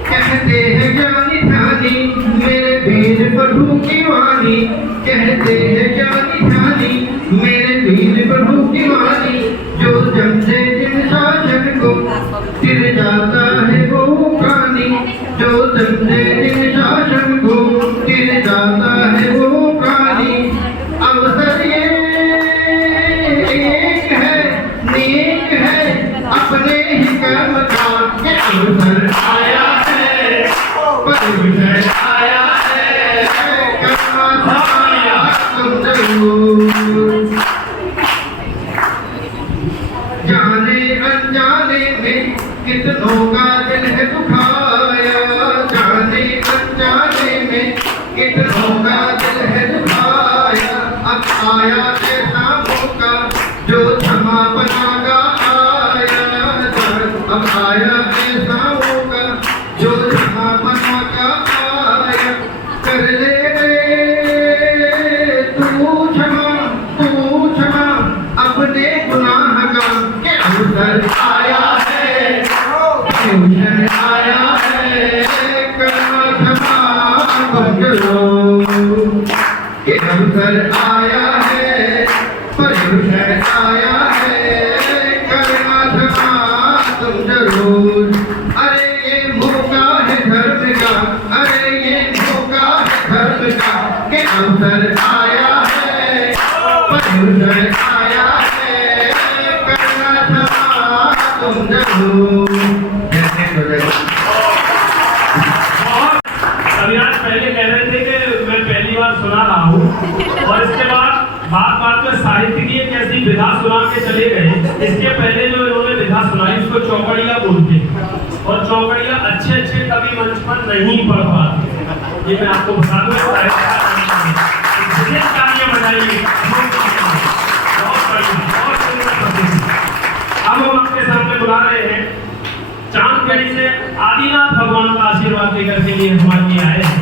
कहते हैं ज्ञानी ध्यानी मेरे वीर प्रभु की वाणी, कहते हैं ज्ञानी ध्यानी मेरे वीर प्रभु की वाणी। जो जमते जिन शासन को तिर जाता है वो प्राणी, जो जमते जिन शासन को तिर जाता है वो प्राणी। अवसर ये एक है, नेक है अपने ही कर्म का। ये अवसर आया है, पर्युषण आया है, करना क्षमा तुम जरूर। जाने अनजाने में कितनों का दिल है दुखाया, जाने अनजाने में कितनों का दिल है दुखाया। अब आया ऐसा मौका जो क्षमापना का आया, अब आया ऐसा मौका जो क्षमापना का आया। कर ले तू क्षमा अपने गुनाह का। के अवसर आया है, पर्युषण आया है, करना क्षमा तुम जरूर। के अवसर आया है, पर्युषण आया है, करना क्षमा तुम जरूर। अरे ये मौका है धर्म का, अरे ये मौका धर्म का के अवसर आया है, अवसर आया है, करना था तुम जरूर। अभी आज पहले कह रहे थे कि मैं पहली बार सुना रहा हूँ, और इसके बाद बात बात में साहित्य की एक ऐसी विधा सुना के चले गए। इसके पहले जो इन्होंने विधा सुनाई उसको चौकड़िया बोलते हैं, और चौकड़िया अच्छे अच्छे कवि मंच पर नहीं पढ़ पाते। ये मैं आपको बता दूं, तालियां बजाइए, बहुत बढ़िया, बहुत सुंदर। अब हम आपके सामने बुला रहे हैं चांदगढ़ी से आदिनाथ भगवान का आशीर्वाद लेकर के लिए हमारे लिए आए हैं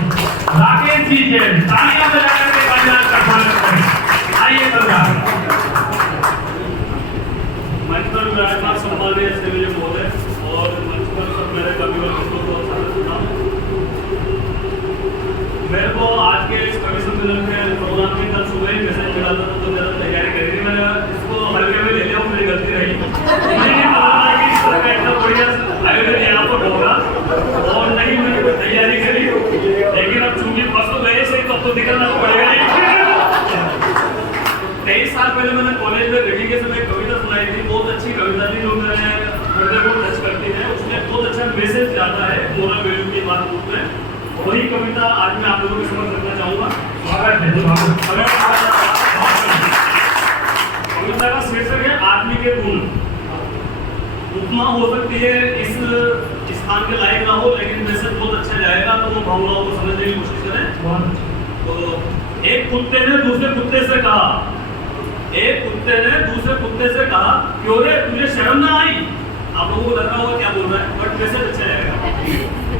राकेश जी जैन। तालियां बजाकर के भाईजान का स्वागत करें। आइए सरकार। मंच पर विराजमान सम्माननीय श्री महोदय और मंच पर सब मेरे कविवर्ग को बहुत सारा सुना। मेरे को आज के इस कवि सम्मेलन के प्रोग्राम में कल सुबह ही मैसेज मिला था, तो मेरा तैयारी करी थी। मैंने इसको हल्के में ले लिया, मेरी गलती रही। मुझे नहीं पता था कि इस तरह का इतना बढ़िया आयोजन यहाँ पर होगा, और नहीं मैंने कोई तैयारी करी। लेकिन अब चूंकि फंस तो गए से, तो निकलना तो पड़ेगा नहीं। 23 साल पहले मैंने कॉलेज में रवि के समय कविता सुनाई थी, बहुत अच्छी कविता थी जो मैंने हृदय को टच करती है। उसमें बहुत अच्छा मैसेज जाता है मोरल वैल्यू के बात रूप में। वही कविता आज मैं आप लोगों के समझ रखना चाहूँगा। कविता का शीर्षक है आदमी के गुण। उपमा हो सकती है इस स्थान के लायक ना हो, लेकिन मैसेज बहुत अच्छा जाएगा, तो वो भावनाओं को समझने की कोशिश करें। तो एक कुत्ते ने दूसरे कुत्ते से कहा, एक कुत्ते ने दूसरे कुत्ते से कहा, क्यों रे तुझे शर्म ना आई? आप लोगों को लग रहा होगा क्या बोल रहा है, बट मैसेज अच्छा जाएगा।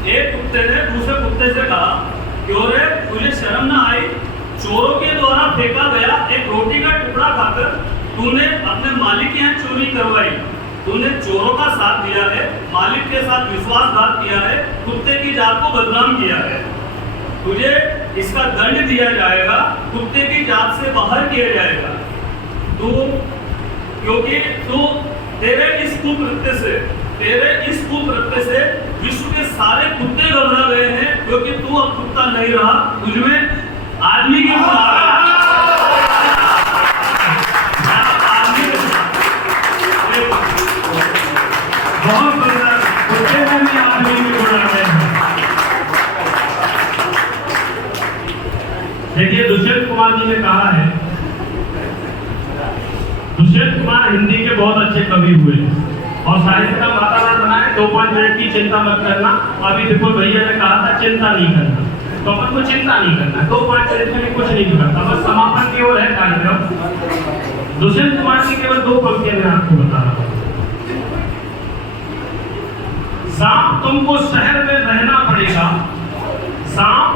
एक कुत्ते ने दूसरे कुत्ते से कहा, क्यों रे तुझे शर्म ना आई? चोरों के द्वारा फेंका गया एक रोटी का टुकड़ा खाकर तूने अपने मालिक के यहाँ चोरी करवाई। तूने चोरों का साथ दिया है, मालिक के साथ विश्वासघात किया है, कुत्ते की जात को बदनाम किया है। तुझे इसका दंड दिया जाएगा, कुत्ते की जात से बाहर किया जाएगा। तू क्योंकि तू तेरे इस कुकृत्य से विश्व के सारे कुत्ते घबरा गए हैं, क्योंकि तू अब कुत्ता नहीं रहा, तुझमें आदमी की गुण आ गया। बहुत सुंदर, कुत्ते में भी आदमी की गुण आ गए हैं। देखिए दुष्यंत कुमार जी ने कहा है, दुष्यंत कुमार हिंदी के बहुत अच्छे कवि हुए और साहित्य का वातावरण बनाए। 2-5 मिनट की चिंता मत करना। अभी विपुल भैया ने कहा था चिंता नहीं करना, तो अपन को चिंता नहीं करना, 2-5 मिनट में कुछ नहीं करता, बस समापन की ओर है कार्यक्रम। दुष्यंत कुमार जी केवल 2 पंक्तियां मैं आपको बता रहा हूँ। सांप तुमको शहर में रहना पड़ेगा, सांप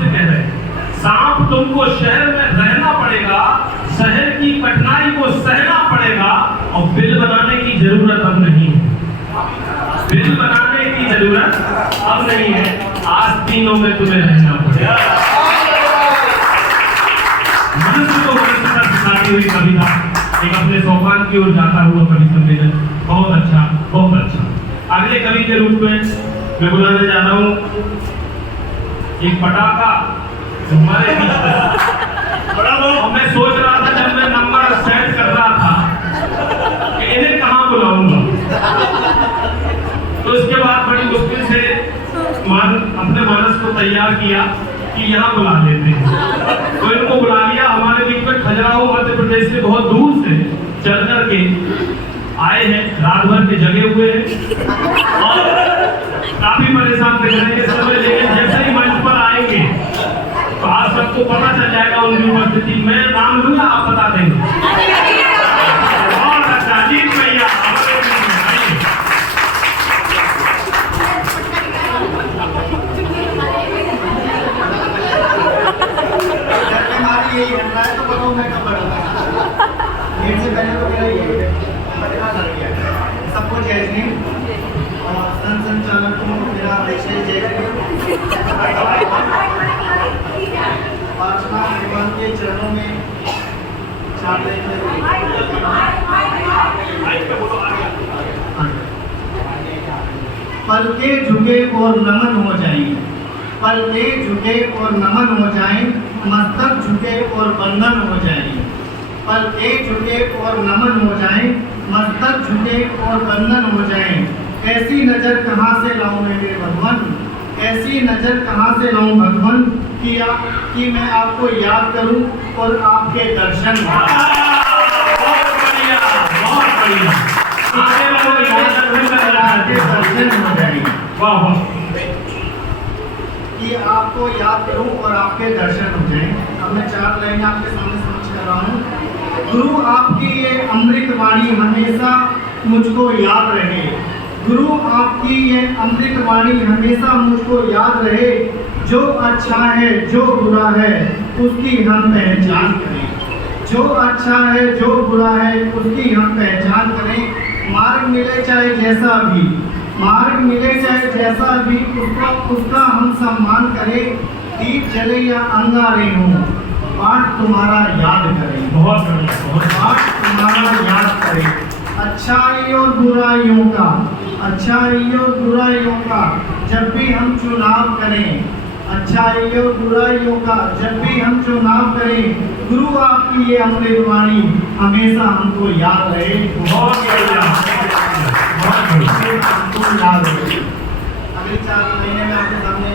से कह रहे हैं, सांप तुमको शहर में रहना पड़ेगा, शहर की कठिनाई को सहना पड़ेगा, और बिल बनाने की जरूरत अब नहीं है। बिल बनाने की जरूरत अब नहीं है, आस्तीनों में तुम्हें रहना पड़ेगा। मनुष्य को मनुष्यता सिखाती हुई कविता, एक अपने सोपान की ओर जाता हुआ कवि सम्मेलन, बहुत अच्छा, बहुत अच्छा। अगले कवि के रूप में मैं बुलाने जा रहा हूँ एक पटाखा हमारे बीच में। और मैं सोच रहा था जब मैं नंबर सेट कर रहा था कि इन्हें कहाँ बुलाऊंगा, तो इसके बाद बड़ी मुश्किल से अपने मानस को तैयार किया कि यहाँ बुला लेते हैं, तो इनको बुला लिया। हमारे बीच में खजुराहो मध्य प्रदेश से बहुत दूर से चल करके आए हैं, रात भर के जगे हुए हैं और काफी परेशान दिख रहे हैं इस समय, लेकिन जैसे ही मंच पर आएंगे तो आप सबको पता चल जाएगा उनकी उपस्थिति। मैं नाम लूंगा, आप बता देंगे। बहुत अच्छा, अजीत भैया यही घटना है, तो बताओ मैं कब बढ़ा मेरे से पहले तो मेरा ये पटना लग गया। सबको जय श्री और संचालक को मेरा विशेष जय। पार्श्वनाथ भगवान के चरणों में पल के झुके और नमन हो जाएंगे। पलके झुके और नमन हो जाएं, मस्तक झुके और बंधन हो जाएं। पलके झुके और नमन हो जाएं, मस्तक झुके और बंधन हो जाएं। ऐसी नजर कहाँ से लाऊं मैं मेरे भगवान, ऐसी नजर कहाँ से लाऊं भगवान कि मैं आपको याद करूं और आपके दर्शन बहुत बढ़िया, बहुत बढ़िया। आगे वालों को याद और आपके दर्शन हो जाएंगे। वाह वाह। कि आपको याद करूं और आपके दर्शन हो जाएं। अब मैं 4 लाइन आपके सामने समझ कर रहा हूं। गुरु आपकी ये अमृत वाणी हमेशा मुझको याद रहे, गुरु आपकी ये अमृत वाणी हमेशा मुझको याद रहे। जो अच्छा है जो बुरा है उसकी हम पहचान करें, जो अच्छा है जो बुरा है उसकी हम पहचान करें। मार्ग मिले चाहे जैसा भी, मार्ग मिले चाहे जैसा भी उसका हम सम्मान करें। दीप जले या अंगारे हो, पाठ तुम्हारा याद करें, बहुत बढ़िया, बहुत पाठ तुम्हारा याद करें। अच्छाई और बुराइयों का, अच्छाई और बुराइयों का जब भी हम चुनाव करें, अच्छाई और बुराइयों का जब भी हम चुनाव करें, गुरु आपकी ये अमृत वाणी हमेशा हमको याद रहे, बहुत बढ़िया, बहुत बढ़िया। हमको याद रहे। अगले 4 महीने में आपके सामने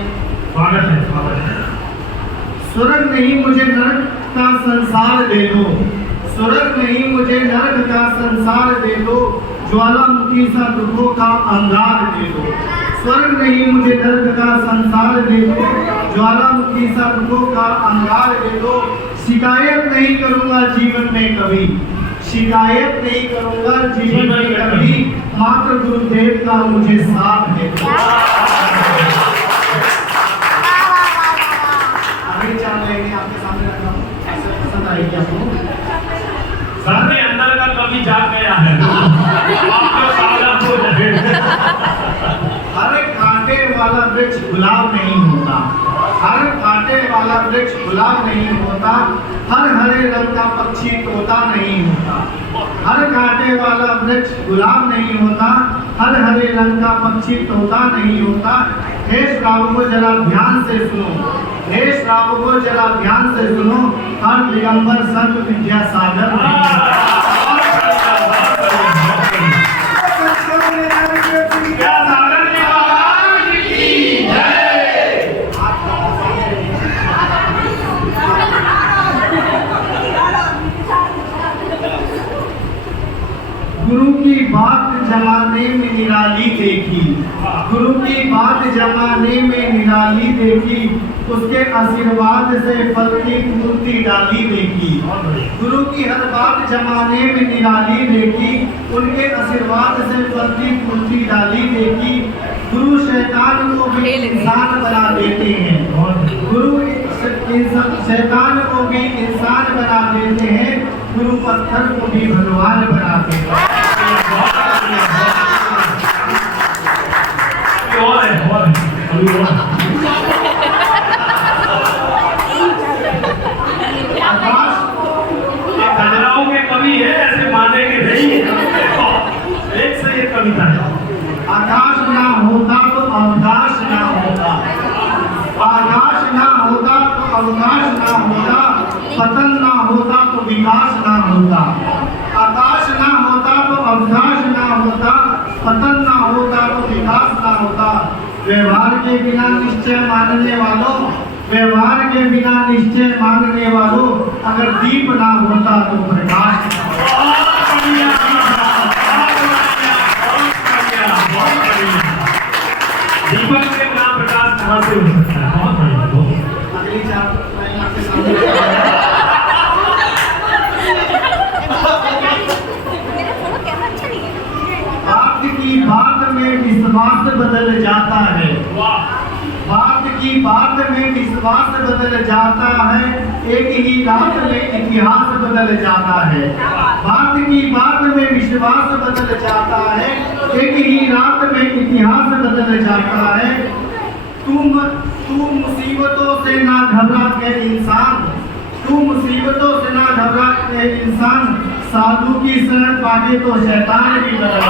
स्वागत है, स्वागत है। स्वर्ग नहीं मुझे नरक का संसार दे दो, स्वर्ग नहीं मुझे नरक का संसार दे दो, ज्वालामुखी सा दुखों का अंगार दे दो। स्वर्ग नहीं मुझे नरक का संसार दे दो, ज्वालामुखी सा दुखों का अंगार दे दो। शिकायत नहीं करूंगा जीवन में कभी, शिकायत नहीं करूंगा जीवन में कभी, मात्र गुरुदेव का मुझे साथ दे दो। अगली 4 लाइनें आपके सामने रख रहा हूं, ऐसे पसंद आएगी आपको। सर के अंदर का कभी जाग गया है, आपको सावधान हो जाए। हर कांटे वाला वृक्ष गुलाब नहीं होता, हर कांटे वाला वृक्ष गुलाब नहीं होता, हर हरे रंग का पक्षी तोता नहीं होता। हर कांटे वाला वृक्ष गुलाब नहीं होता, हर हरे रंग का पक्षी तोता नहीं होता। हे श्रावकों जरा ध्यान से सुनो, हे श्रावकों जरा ध्यान से सुनो, हर दिगंबर संत विद्यासागर नहीं। गुरु की बात जमाने में निराली देखी, गुरु की बात जमाने में निराली देखी, उसके आशीर्वाद से फल की मूर्ति डाली देखी। गुरु की हर बात जमाने में निराली देखी, उनके आशीर्वाद से फल की मूर्ति डाली देखी। गुरु शैतान को भी इंसान बना देते हैं, गुरु शैतान को भी इंसान बना देते हैं, गुरु पत्थर को भी भगवान बनाते हैं। खजुराहो के कवि है, ऐसे मानेंगे नहीं। एक से एक कविता है। आकाश ना होता तो अवकाश ना होता, आकाश ना होता तो अवकाश ना होता, पतन ना होता तो विकास ना होता। आकाश ना होता तो अवकाश ना होता, पतन ना होता तो विकास ना होता। व्यवहार के बिना निश्चय मानने वालों, व्यवहार के बिना निश्चय मानने वालों, अगर दीप ना होता तो प्रकाश। दीपक के बिना प्रकाश कहाँ से हो सकता है? बहुत बढ़िया। अगली 4 लाइन आपके सामने। बात की बात में विश्वास बदल जाता है, बात की बात में विश्वास बदल जाता है, एक ही रात में इतिहास बदल जाता है। बात की बात में विश्वास बदल जाता है, एक ही रात में इतिहास बदल जाता है। तू मुसीबतों से ना घबरा के इंसान, तू मुसीबतों से ना घबरा के इंसान, साधु की शरण पाके तो शैतान भी बदल।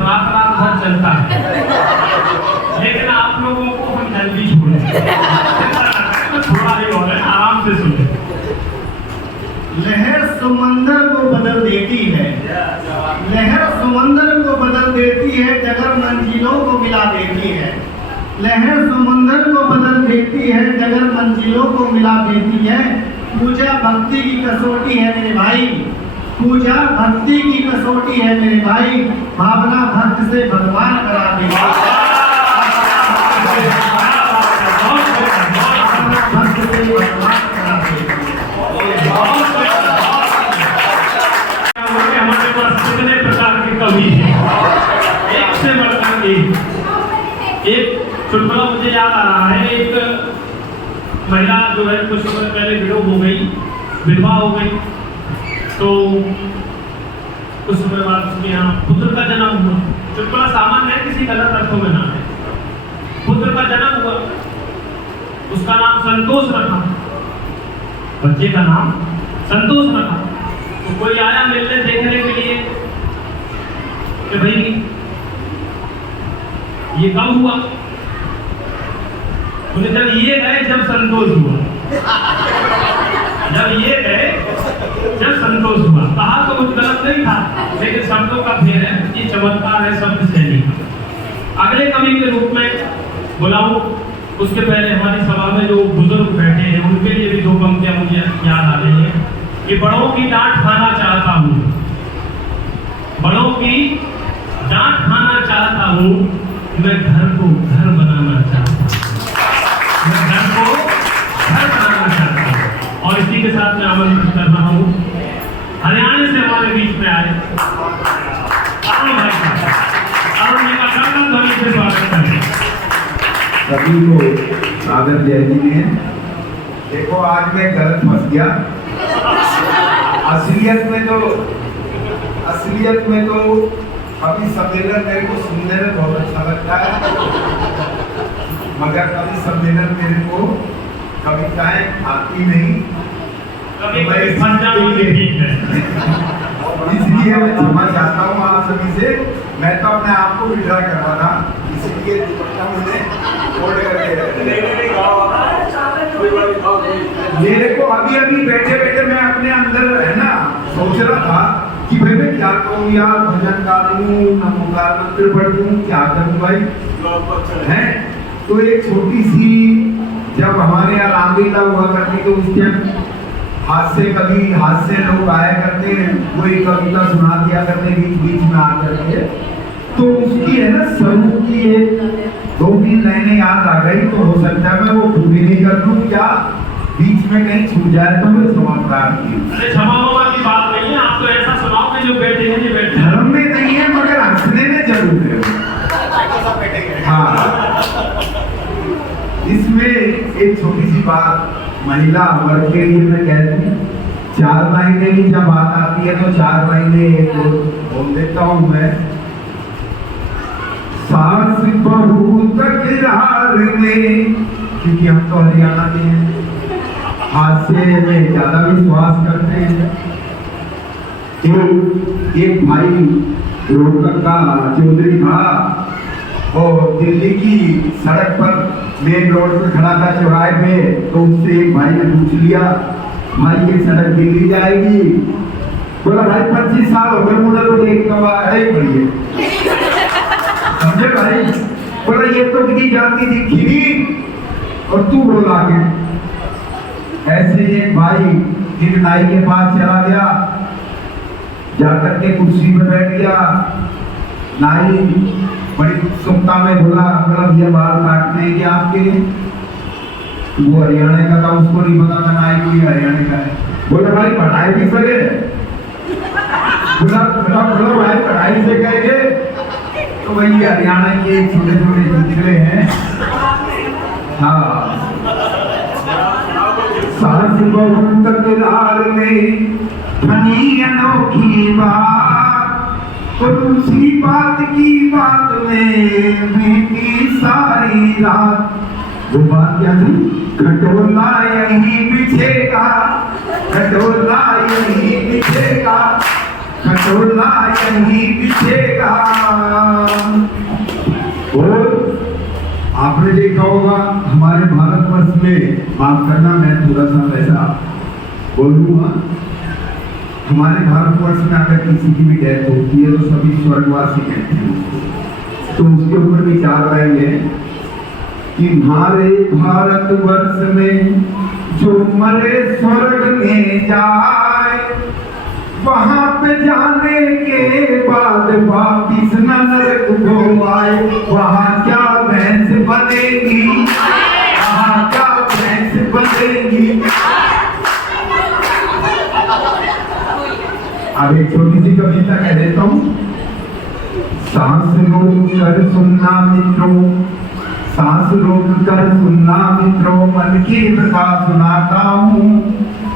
रात रात भर चलता है, लेकिन आप लोगों को हम जल्दी छोड़े, थोड़ा ही और है, आराम से सुने। लहर समंदर को बदल देती है, लहर समंदर को बदल देती है, डगर मंजिलों को मिला देती है। लहर समंदर को बदल देती है, डगर मंजिलों को मिला देती है। पूजा भक्ति की कसौटी है मेरे भाई, पूजा भक्ति की कसौटी है मेरे भाई, भावना भक्त से भगवान करा देती है, भक्त से भगवान करा देती है। हमारे पास कितने प्रकार के कवि हैं, एक से बढ़कर एक चुटकुला मुझे याद आ रहा है। एक महिला जो है कुछ समय पहले विधवा हो गई, तो कुछ समय बाद उसके यहाँ पुत्र का जन्म हुआ। चुटकुला सामान्य है, किसी गलत अर्थों में ना है। पुत्र का जन्म हुआ, उसका नाम संतोष रखा, बच्चे का नाम संतोष रखा। तो कोई आया मिलने देखने के लिए कि भाई ये कब हुआ? बोले जब ये गए जब संतोष हुआ, जब ये गए जब संतोष हुआ। कहा तो कुछ गलत नहीं था, लेकिन शब्दों का भेद है, ये चमत्कार है शब्द शैली का। अगले कवि के रूप में बुलाऊं, उसके पहले हमारी सभा में जो बुजुर्ग बैठे हैं उनके लिए भी दो पंक्तियां मुझे याद आ रही है कि बड़ों की डांट खाना चाहता हूँ, बड़ों की डांट खाना चाहता हूँ, मैं घर को घर बनाना चाहता हूँ, मैं घर को घर बनाना चाहता हूँ। और इसी के साथ मैं आमंत्रित कर रहा हूँ हरियाणा से हमारे बीच में आए अरुण भाई का, अरुण जी का गणतंत्र ध्वनि से स्वागत करें। सभी को सादर जय जी हैं। देखो आज मैं गलत फंस गया। असलियत में तो कभी सम्मेलन मेरे को सुनने में बहुत अच्छा लगता है, मगर कभी सम्मेलन मेरे को कविताएं आती नहीं। कभी फंस जाओगे, ठीक है। इसलिए मैं क्षमा चाहता हूँ आप सभी से। मैं तो अपने आप को विड्रा करवा था, इसलिए दुपट्टा मुझे फोल्ड करके ये देखो अभी बैठे बैठे मैं अपने अंदर है ना सोच रहा था कि भाई मैं क्या करूँ यार, भजन गा दूँ, नमोकार मंत्र पढ़ दूँ, क्या करूँ भाई हैं। तो एक छोटी सी जब हमारे यहाँ रामलीला हुआ करती तो उस टाइम हाथ से लोग आया करते, कोई कविता सुना दिया करते बीच में आ करके, तो उसकी है ना स्वरूप की एक 2-3 लाइनें याद आ गई। तो हो सकता है मैं वो पूरी नहीं कर लूँ या बीच में कहीं छूट जाए तो मैं क्षमा प्रार्थी हूँ। अरे क्षमा की बात नहीं है, आप तो ऐसा सुनाओ कि जो बैठे हैं बैठे धर्म में नहीं है मगर हंसने में जरूर है। हाँ, इसमें एक छोटी सी बात महिला वर्ग के लिए मैं कह दूं, 4 महीने की जब बात आती है तो 4 महीने एक बोल देता हूँ मैं। सास बहू तकरार में, क्योंकि हम तो हरियाणा के हैं, हादसे में ज्यादा विश्वास करते हैं। एक भाई रोहतक का चौधरी था और दिल्ली की सड़क पर मेन रोड पे खड़ा था चौराहे पे, तो उससे एक भाई ने पूछ लिया, भाई ये सड़क दिल्ली जाएगी? बोला भाई 25 साल हो गए मुझे तो एक कवा है ही बढ़िया, समझे भाई? बोला ये तो किसी जाती थी खीरी और तू बोला के। ऐसे एक भाई एक नाई के पास चला गया, जाकर के कुर्सी पे बैठ गया। नाई बड़ी उत्सुकता में बोला, मतलब ये बाल काटने के आपके? वो हरियाणा का था, उसको नहीं पता था नाई कोई हरियाणा का है। बोला भाई पढ़ाई भी सके? बोला भाई पढ़ाई से कहेंगे तो वही हरियाणा के छोटे छोटे चुटकुले हैं। हाँ, सास बहू तकरार में बनी अनोखी बात, और उसी बात की बात में बीती सारी रात। वो बात क्या थी? खटोला यहीं बिछेगा, खटोला यहीं बिछेगा, खटोला यही बिछेगा। और आपने देखा होगा हमारे भारतवर्ष में, माफ करना मैं थोड़ा सा वैसा बोलूंगा, हमारे भारतवर्ष में अगर किसी की भी डेथ होती है तो सभी स्वर्गवासी कहते हैं। तो उसके ऊपर विचार आएंगे कि हमारे भारतवर्ष में जो मरे स्वर्ग में जाए, वहां पे जाने के बाद वापिस न नरक को आए। वहां क्या भैंस बनेगी, वहां क्या भैंस बनेगी। अब एक छोटी सी कविता कह देता हूँ। सांस रोक कर सुनना मित्रों, सांस रोक कर सुनना मित्रों, मन की कथा सुनाता हूँ।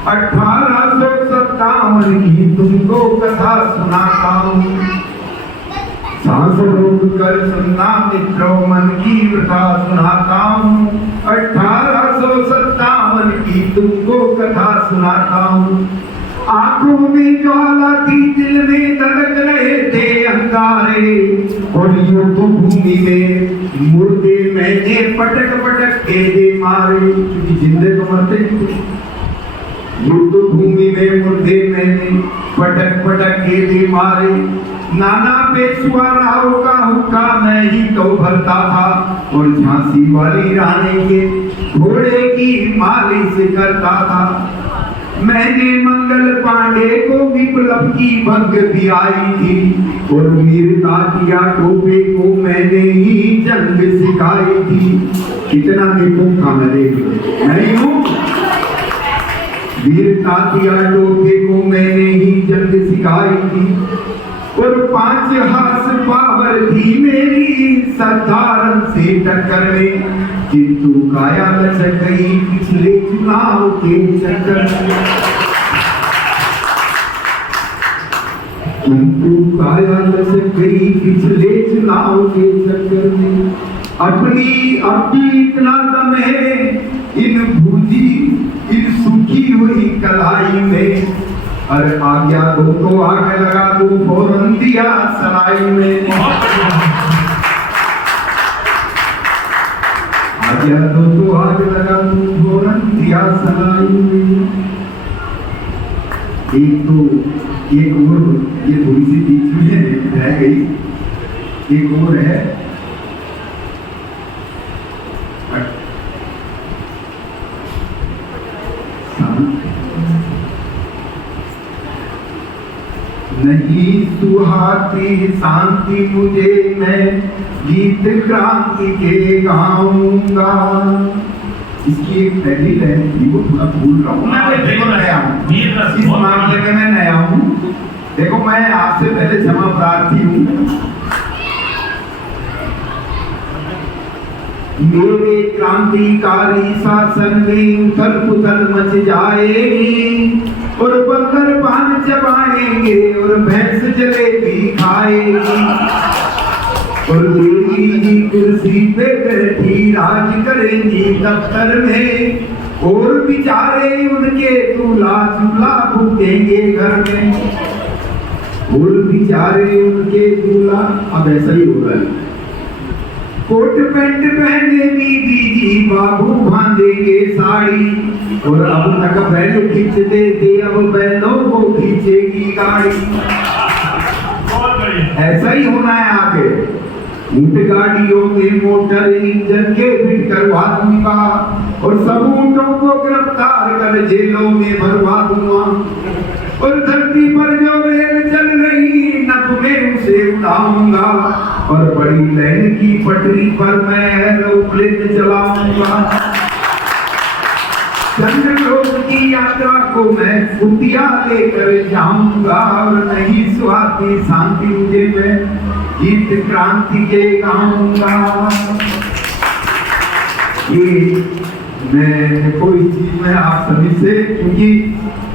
1857 की तुमको कथा सुनाता हूँ। सांस रोक कर सुनना मित्रों, मन की कथा सुनाता हूँ। 1857 की तुमको कथा सुनाता हूँ। आंखों में ज्वाला थी, दिल में धड़क रहे थे अंगारे, और युद्ध भूमि में मुर्दे मैंने पटक पटक के दे मारे, क्योंकि जिंदे तो मरते नहीं थे। युद्ध भूमि में मुर्दे मैंने पटक पटक के दे मारे। नाना पेशवा राव का हुक्का मैं ही तो भरता था, और झांसी वाली रानी के घोड़े की मालिश करता था। मैंने मंगल पांडे को विप्लव की भंग भी आई थी, और मीर तातिया टोपे को मैंने ही जंग सिखाई थी। कितना निपुण था मैं, देख नहीं हूँ। वीर तातिया टोपे को मैंने ही जंग सिखाई थी, और 5 हाथ पावर थी मेरी सरदारन से टक्कर में। किंतु काया लचक गई पिछले चुनाव के चक्कर में। किंतु काया लचक गई पिछले चुनाव के चक्कर में। अपनी अब भी इतना दम है इन भूजी इन सूखी हुई कलाई में। अरे आ गया तो आगे लगा दो फौरन दिया सराय में। आ गया तो आगे लगा दो फौरन दिया सराय में। एक और ये थोड़ी सी बीच में रह गई, एक और है। नहीं सुहाती शांति मुझे, मैं गीत क्रांति के गाऊंगा। इसकी एक पहली लाइन थी, वो थोड़ा भूल रहा हूँ मैं। देखो नया हूँ इस मामले में, मैं नया हूँ। देखो मैं आपसे पहले क्षमा प्रार्थी हूँ। मेरे क्रांतिकारी शासन में उथल पुथल मच जाएगी, और बंदर पान चबाएंगे और भैंस जलेबी खाएगी, और देवी जी कुर्सी पे बैठी राज करेंगी दफ्तर में, और बेचारे उनके दूल्हा चूल्हा भूखेंगे घर में, और बेचारे उनके दूल्हा। अब ऐसा ही होगा। कोट पैंट पहने बीबी जी बाबू बांधेंगे साड़ी, और अब तक बैल खींचते थे अब बैलों को खींचेगी गाड़ी। ऐसा ही होना है आगे। ऊंट गाड़ियों में मोटर इंजन के फिट करवा दूंगा, और सब ऊंटों को गिरफ्तार कर जेलों में भरवा दूंगा, और धरती पर जो रेल चल रही नभ में उसे उड़ाऊंगा, और बड़ी लाइन की पटरी पर मैं एरोप्लेन चलाऊंगा। चंद्रलोक की यात्रा को मैं कुटिया लेकर जाऊंगा, और नहीं स्वाति शांति मुझे मैं गीत क्रांति के गाऊंगा। ये मैं कोई चीज में आप सभी से, क्योंकि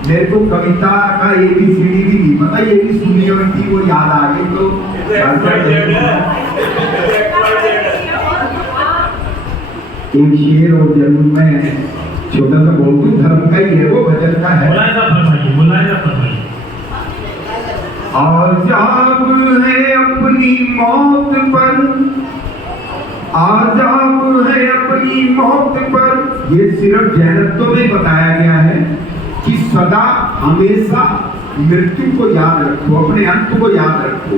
मेरे को कविता का ABCD भी नहीं पता, ये भी सुनी हुई थी, वो याद आ गई। तो एक शेर और जरूर मैं छोटा सा बोलूं, धर्म का ही है वो, भजन का है। आजाब है अपनी मौत पर, आजाब है अपनी मौत पर। ये सिर्फ जैनत्व में बताया गया है कि सदा हमेशा मृत्यु को याद रखो, अपने अंत को याद रखो।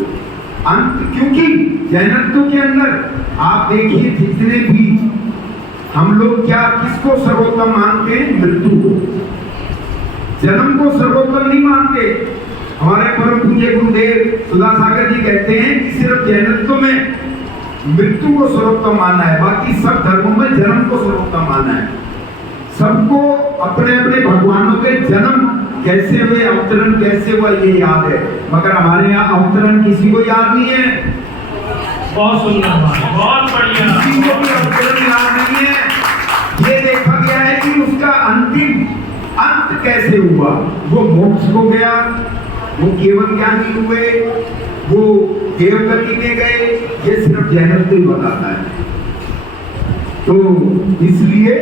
अंत, क्योंकि जैनत्व के अंदर आप देखिए जितने भी हम लोग क्या किसको सर्वोत्तम मानते हैं? मृत्यु को। जन्म को सर्वोत्तम नहीं मानते। हमारे परम पूज्य गुरुदेव सुधासागर जी कहते हैं कि सिर्फ जैनत्व में मृत्यु को सर्वोत्तम माना है, बाकी सब धर्मों में जन्म को सर्वोत्तम माना है। सबको अपने अपने भगवानों के जन्म कैसे हुए, अवतरण कैसे हुआ ये याद है, मगर हमारे यहाँ अवतरण किसी को याद नहीं है। बहुत सुंदर बात, बहुत बढ़िया। किसी को भी अवतरण याद नहीं है। ये देखा गया है कि उसका अंतिम अंत कैसे हुआ। वो मोक्ष को गया, वो केवल ज्ञानी हुए, वो देवगति में गए, ये सिर्फ जैनत्व ही बताता है। तो इसलिए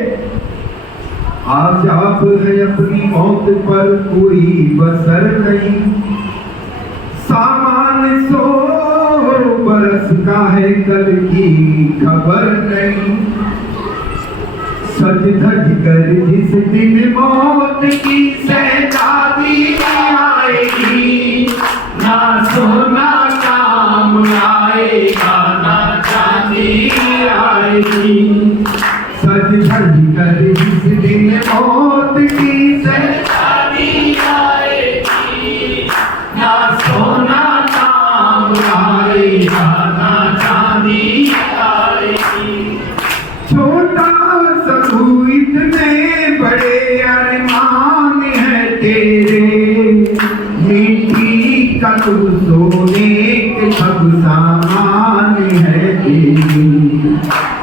आज आप है अपनी मौत पर कोई बसर नहीं, सामान 100 बरस का है कल की खबर नहीं। सज धज कर जिस दिन मौत की सहजादी आएगी, ना सोना काम आएगा ना चांदी आएगी। सज धज कर जिस दिन मौत की सहजादी आएगी, ना सोना काम आएगा ना चांदी आएगी। छोटा सखू इतने बड़े अरमान है तेरे, मिट्टी का तू सोने के सब सामान है तेरी।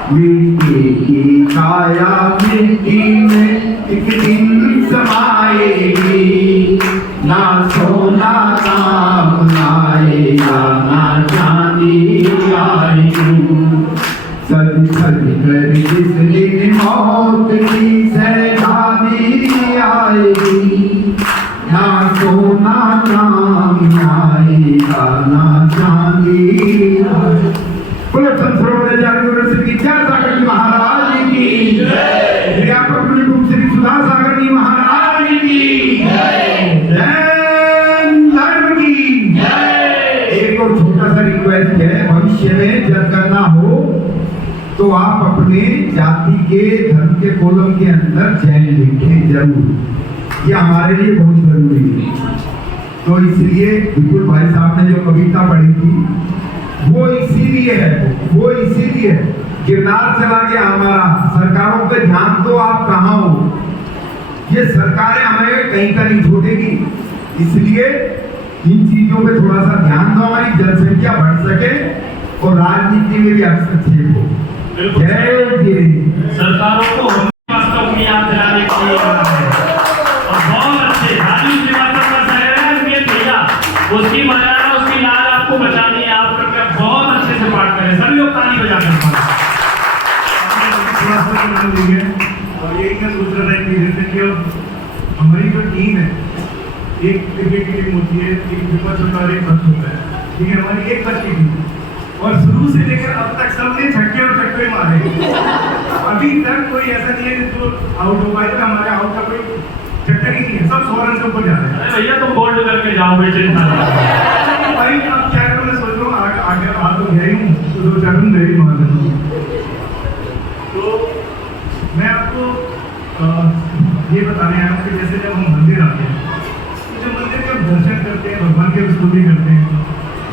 मिट्टी की काया मिट्टी में एक दिन समाएगी, ना सोना काम आएगा ना चांदी आएगी। सज सज कर जिस दिन मौत की सहजादी आएगी, ना सोना काम आएगा ना चांदी आएगी। बोलो संसरोवर जागरण श्री विद्यासागर जी महाराज की जय। व्यापक रूप श्री सुधासागर जी महाराज की जय। जैन धर्म की जय। एक और छोटा सा रिक्वेस्ट है, भविष्य में जब करना हो तो आप अपने जाति के धर्म के कॉलम के अंदर जैन लिखें जरूर, ये हमारे लिए बहुत जरूरी है। तो इसलिए बिल्कुल भाई साहब ने जो कविता पढ़ी थी वो इसीलिए है, वो इसीलिए गिरनार चला गया हमारा। सरकारों पे ध्यान दो, आप कहाँ हो। ये सरकारें हमें कहीं का नहीं छोड़ेगी, इसलिए इन चीजों पे थोड़ा सा ध्यान दो, हमारी जनसंख्या बढ़ सके और राजनीति में भी हस्तक्षेप हो। जय जय। सरकारों को वास्तव में याद दिलाने के लिए है और बहुत अच्छे राजीव श्रीवास्तव का शहर है मेरे भैया, उसकी मर्यादा उसकी लाल आपको बचानी है। आप करके बहुत अच्छे से पाठ करें, सभी लोग ताली बजा कर और यही मैं सोच रहा था कि जैसे कि हमारी जो टीम है, एक क्रिकेट की टीम होती है, एक विपक्ष होता है और एक पक्ष होता है, ठीक है। हमारी एक पक्ष की टीम और शुरू से लेकर अब तक सबने छक्के और चक्के मारे। अभी तक कोई ऐसा नहीं है जो आउट हो पाए। हमारे आउट का कोई चक्कर ही नहीं है, सब 100 रन से ऊपर जा रहे हैं। अरे भैया तुम गोल्ड करके जाओ बेटे। भाई अब क्या करूं, मैं सोच रहा हूँ आगे आ तो गया ही हूँ, तो 2 4 रन दे ही मार देता हूँ। तो मैं आपको ये बताने आया हूँ कि जैसे जब हम मंदिर आते हैं, तो जब मंदिर के दर्शन करते हैं, भगवान की स्तुति करते हैं,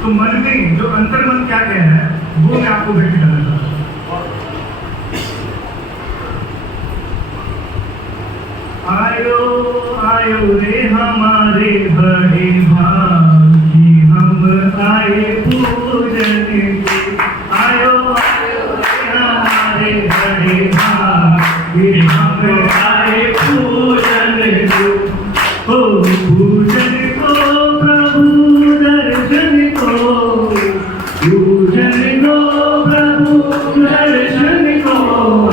तो मन में जो अंतर्मन क्या कह रहा है वो मैं आपको व्यक्त करना चाहता हूँ। आयो आयो रे हमारे बड़े भागी, हम आए पूजन के। आयो आयो रे हमारे बड़े भागी, हम आए पूजन को। हो पूजन को प्रभु दर्शन को, पूजन को प्रभु दर्शन को।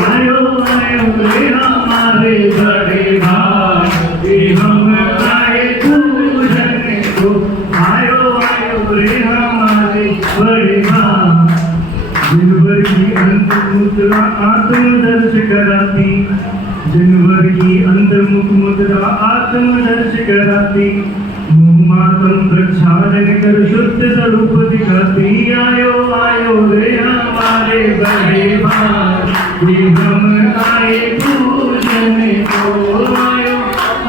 आयो आयो रे हमारे बड़े भागी, हम आए पूजन को। आयो आयो कराती, जनवर की अंतर्मुख मुद्रा आत्मदर्श कराती, मातम प्रक्षालन कर शुद्ध स्वरूप दिखाती। आयो आयो रे हमारे बड़े भाई, हम आए पूजन को। आयो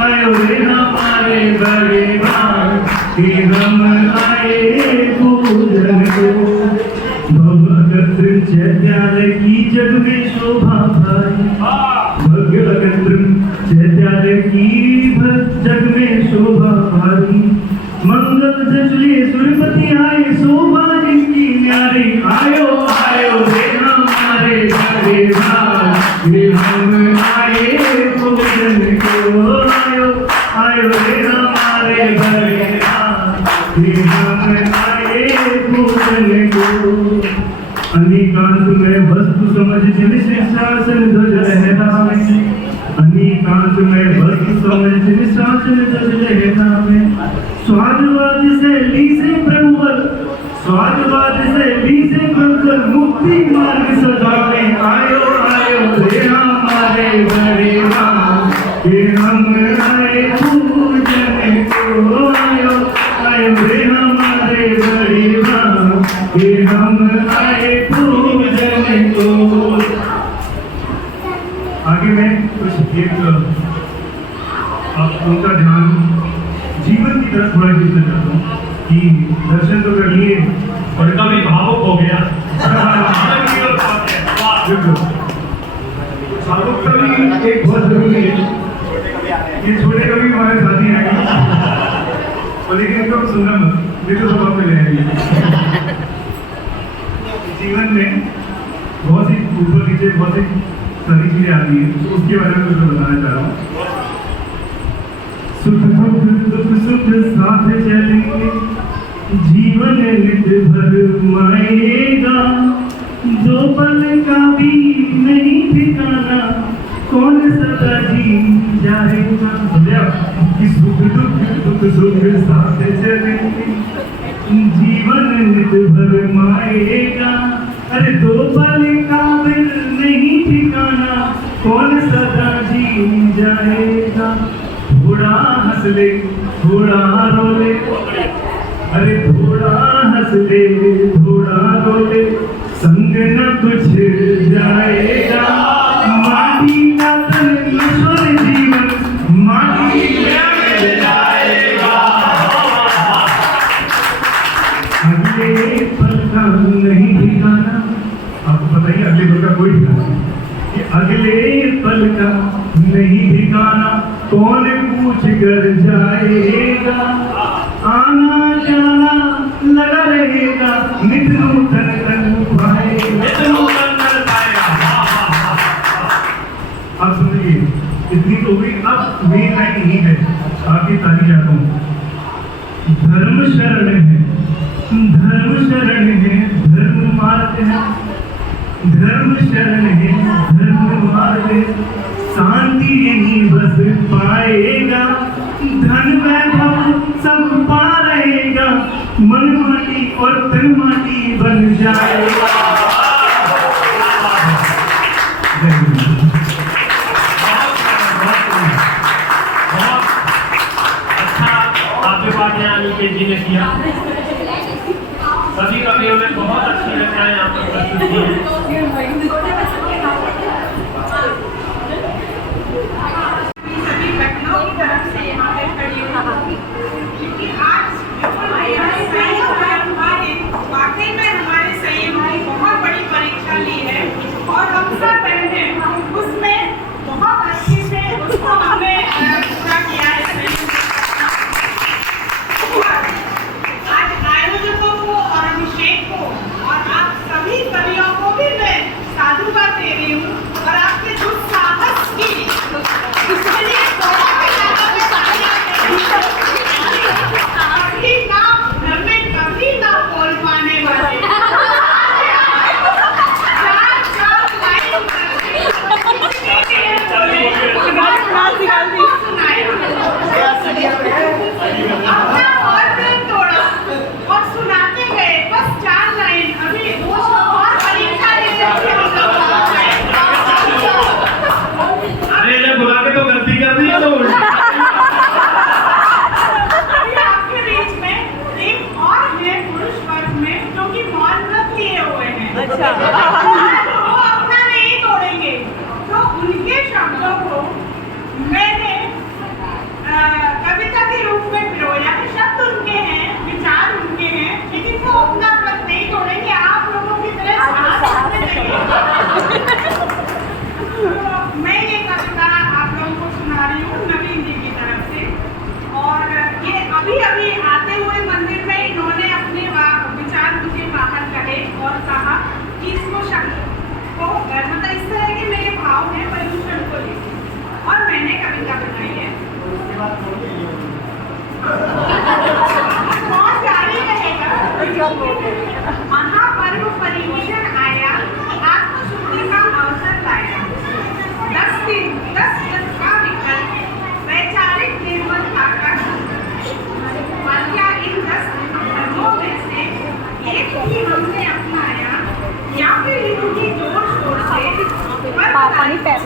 आयो रे हमारे बड़े भाई, हम आए पूजन को। भगवत्र चैत्यालय की जग में शोभा भाई, भगवत्र चैत्यालय की जग में शोभा भारी। मंगल जचले सुरपति आए, शोभा जिनकी न्यारी। आयो आयो रे हमारे बड़े भाई, हम आए पूजन को। आयो आयो रे हमारे बड़े भाई, हम आए पूजन को। अनिकांत में वस्तु समझ जिन शासन ध्वज लहरावे, अनिकांत में वस्तु समझ जिन शासन ध्वज लहरावे। स्वादवाद से ली से प्रभुवर, स्वादवाद से ली से प्रभुवर, मुक्ति मार्ग सजावे। आयो आयो रे हमारे बड़े भाई, हम आए पूजन को। आयो आयो रे हमारे बड़े भाई, हम आए पूजन को। आगे मैं कुछ एक आप उनका ध्यान जीवन की तरफ थोड़ा खींचना चाहता हूँ कि दर्शन तो कर लिए और कभी भावुक हो गया। भावुकता भी एक बहुत जरूरी है। ये छोटे कभी हमारे साथी आएंगे, और लेकिन इनको सुनना मत, ये तो सब आपको ले आएंगे। जीवन में बहुत ही ऊपर नीचे बहुत ही सारी चीजें आती हैं, तो उसके बारे में मैं बताना चाह रहा हूँ। सुख दुख सुख साथ चलेंगे, जीवन नित भर माएगा। दो पल का भी नहीं ठिकाना, कौन सदा जी जाएगा। कि सुख दुख सुख साथ चलेंगे, जीवन नित भर माएगा। अरे दो पल का भी नहीं ठिकाना, कौन सदा जी जाएगा। थोड़ा हंस ले थोड़ा रो ले, अरे थोड़ा हंस ले थोड़ा रो ले, संग न कुछ जाएगा। माटी का तन नश्वर जीवन, माटी में मिल जाएगा। अगले पल का नहीं ठिकाना, आपको बताइए अगले पल का कोई ठिकाना नहीं। कि अगले पल का नहीं ठिकाना, कौन पूछ कर जाएगा। आना जाना लगा रहेगा, नित नूतन तन पाएगा। आप सुनिए, इतनी तो हुई। अब मेरी लाइन यही है, आपकी तारीफ चाहता हूँ। धर्म शरण है, धर्म शरण है, धर्म मार्ग है। धर्म शरण है, धर्म मार्ग है, शांति यही बस पाएगा। धन वैभव सब पा रहेगा, मन माटी और तन माटी बन जाएगा। अच्छा आपके पास यहाँ नीचे जी ने किया। सभी कवियों में बहुत अच्छी रचनाएं यहाँ पर प्रस्तुत की हैं। सभी घटनाओं की तरफ से यहाँ पे खड़ी हूँ, क्योंकि आज वाकई में हमारे संयम की बहुत बड़ी परीक्षा ली है, और हम सब बहने उसमें बहुत अच्छे से उसको हमने पूरा किया है। आज आयोजकों को और अभिषेक को और आप सभी कवियों को भी मैं साधुवाद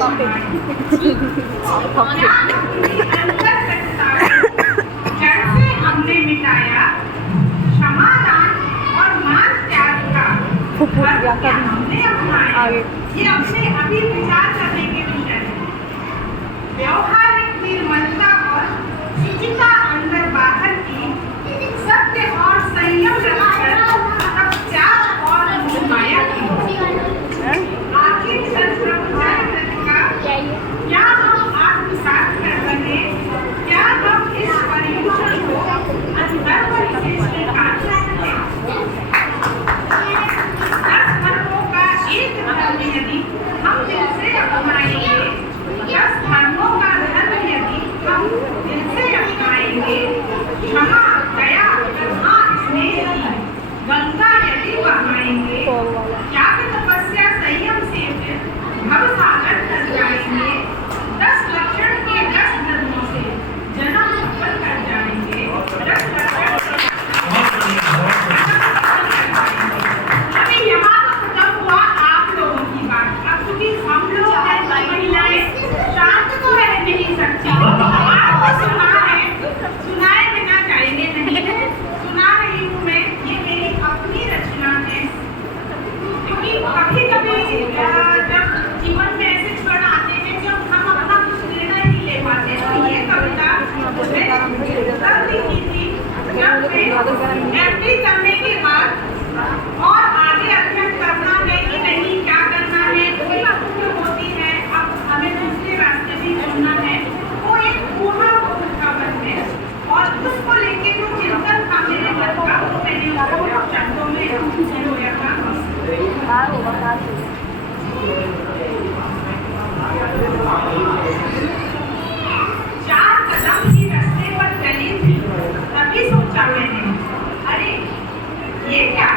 क्या अपनी अंतरकट्टा जड़ से हमने मिटाया, क्षमादान और मान त्याग का धर्म क्या हमने अपनाया। ये अपने अभी विचार करने के विषय है। व्यवहारिक निर्मलता और शुचिता अंदर बाहर की, सत्य और संयम रखकर तब त्याग और माया की। आखिर संप्रभुता का क्या हम आत्मसात कर रहे, क्या हम इस पर्यूषण को अधर्म से स्वीकार करते हैं। 10 धर्मों का एक धर्म यदि हम दिल से अपनाएंगे, 10 धर्मों का धर्म यदि हम दिल से अपनाएंगे, क्षमा दया करुणा स्नेह की गंगा यदि बहाएंगे, त्याग तपस्या संयम से फिर भव सागर कर जाएंगे, 10 लक्षण के 10 धर्मों से जन्म सफल कर जाएंगे। 10 लक्षण अभी यहाँ तो खत्म हुआ आप लोगों की बात। अब क्योंकि हम लोग जैसी महिलाएं शांत तो रह नहीं सकती, आपको सुनाए बिना जाएंगे नहीं। सुना रही हूँ मैं, ये मेरी अपनी रचना है। क्योंकि कभी कभी जब जीवन में ऐसे क्षण आते हैं जब हम अपना कुछ निर्णय नहीं ले पाते, तो ये कविता मैंने तब लिखी थी जब मैं एमडी करने के बाद और आगे अध्ययन करना है कि नहीं क्या करना है, कोई अपूर्ण होती है, अब हमें दूसरे रास्ते भी चुनना है। वो एक पूर्ण उत्थापन है और उसको लेके जो चिंतन था मेरे मन का, वो मैंने उसको शब्दों में पिरोया था। 4 कदम ही रास्ते पर चली थी, तभी सोचा मैंने, अरे ये क्या,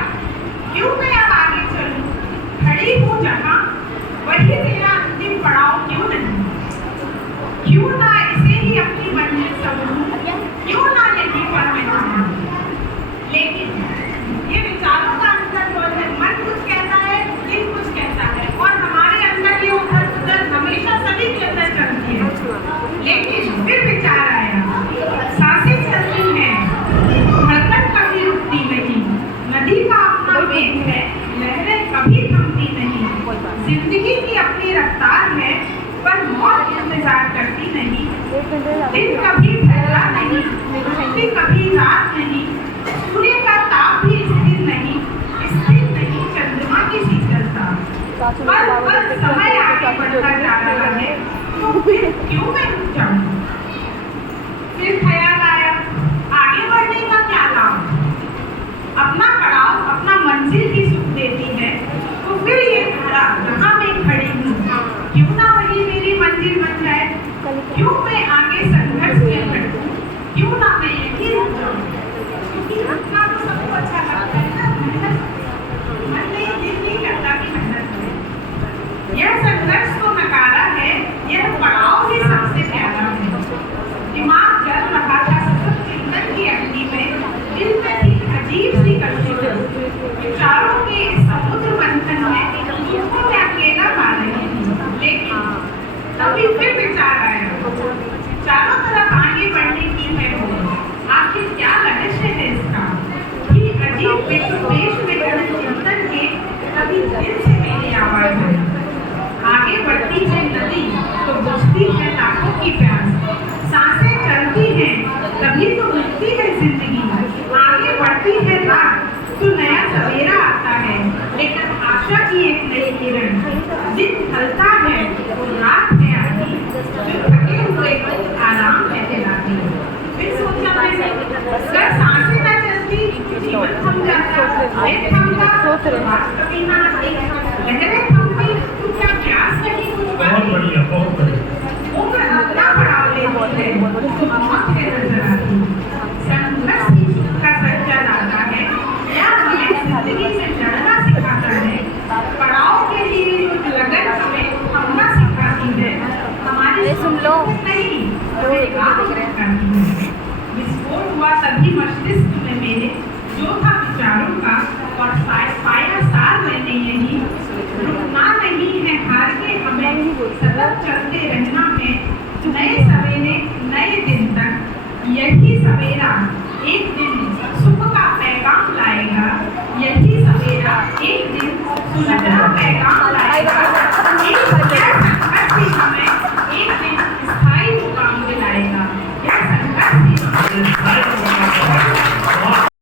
क्यों मैं अब आगे चलूं, खड़ी हूँ जहाँ वही मेरा अंतिम पड़ाव क्यों नहीं, क्यों ना इसे ही अपनी मंजिल समझूं, क्यों ना यहीं पर मैं रहूं। लेकिन ये विचारों का अंतर है, मन कुछ कहता है, दिल कुछ कहता है, और हमारे अंदर ये उधर हमेशा सभी के अंदर चलती है। लेकिन फिर विचार आया, सांसें चलती हैं, धड़कन कभी रुकती नहीं, नदी का अपना वेग है, लहरें कभी थमती नहीं, जिंदगी की अपनी रफ्तार है, पर मौत इंतजार करती नहीं, दिन कभी फैला नहीं, धरती कभी रात नहीं, सूर्य का ताप भी स्थिर नहीं चंद्रमा की शीतलता, पर समय आगे बढ़ता जा रहा है, तो फिर क्यों मैं रुक जाऊं। फिर ख्याल आया, आगे बढ़ने का क्या लाभ, अपना पड़ाव अपना मंजिल ही सुख देती है, तो फिर ये धारा जहाँ मैं खड़ी हूँ, क्यों ना वही मेरी मंजिल बन जाए, क्यों मैं आगे संघर्ष में बढ़ूं, क्यों ना मैं यही रुक जाऊं। क्योंकि रुकना तो सबको अच्छा लगता है ना, मेहनत मन नहीं, दिल नहीं करता कि मेहनत करें। यह संघर्ष तो नकारा है, यह पड़ाव ही सबसे प्यारा है। दिमाग जल रहा था सतत चिंतन की अग्नि में, दिल में थी अजीब सी कशिश, विचारों के समुद्र मंथन में मुझको मैं अकेला पा रही थी। लेकिन तभी फिर विचार आया, चारों तरफ आगे बढ़ने की है वो, आखिर क्या रहस्य है इसका। कि अजीब विश्वेश में गहन चिंतन के कभी दिल से मेरी आवाज है, आगे बढ़ती है नदी तो बुझती है लाखों की प्यास, सांसें चलती हैं तभी तो मिलती है जिंदगी, आगे बढ़ती है रात तो नया सवेरा आता है, लेकिन आशा की एक नई किरण, दिन ढलता है तो रात है आती, जो थके हुए को आराम में दिलाती। फिर सोचा मैंने, अगर सांसें न चलती जीवन थम जाता, मैं थमता बात कभी ना आती, लहरें थमती तो क्या प्यास नहीं कुछ बहुत बढ़िया, बहुत बढ़िया। उम्र अपना पड़ाव लेती है, मौत है नजर आती।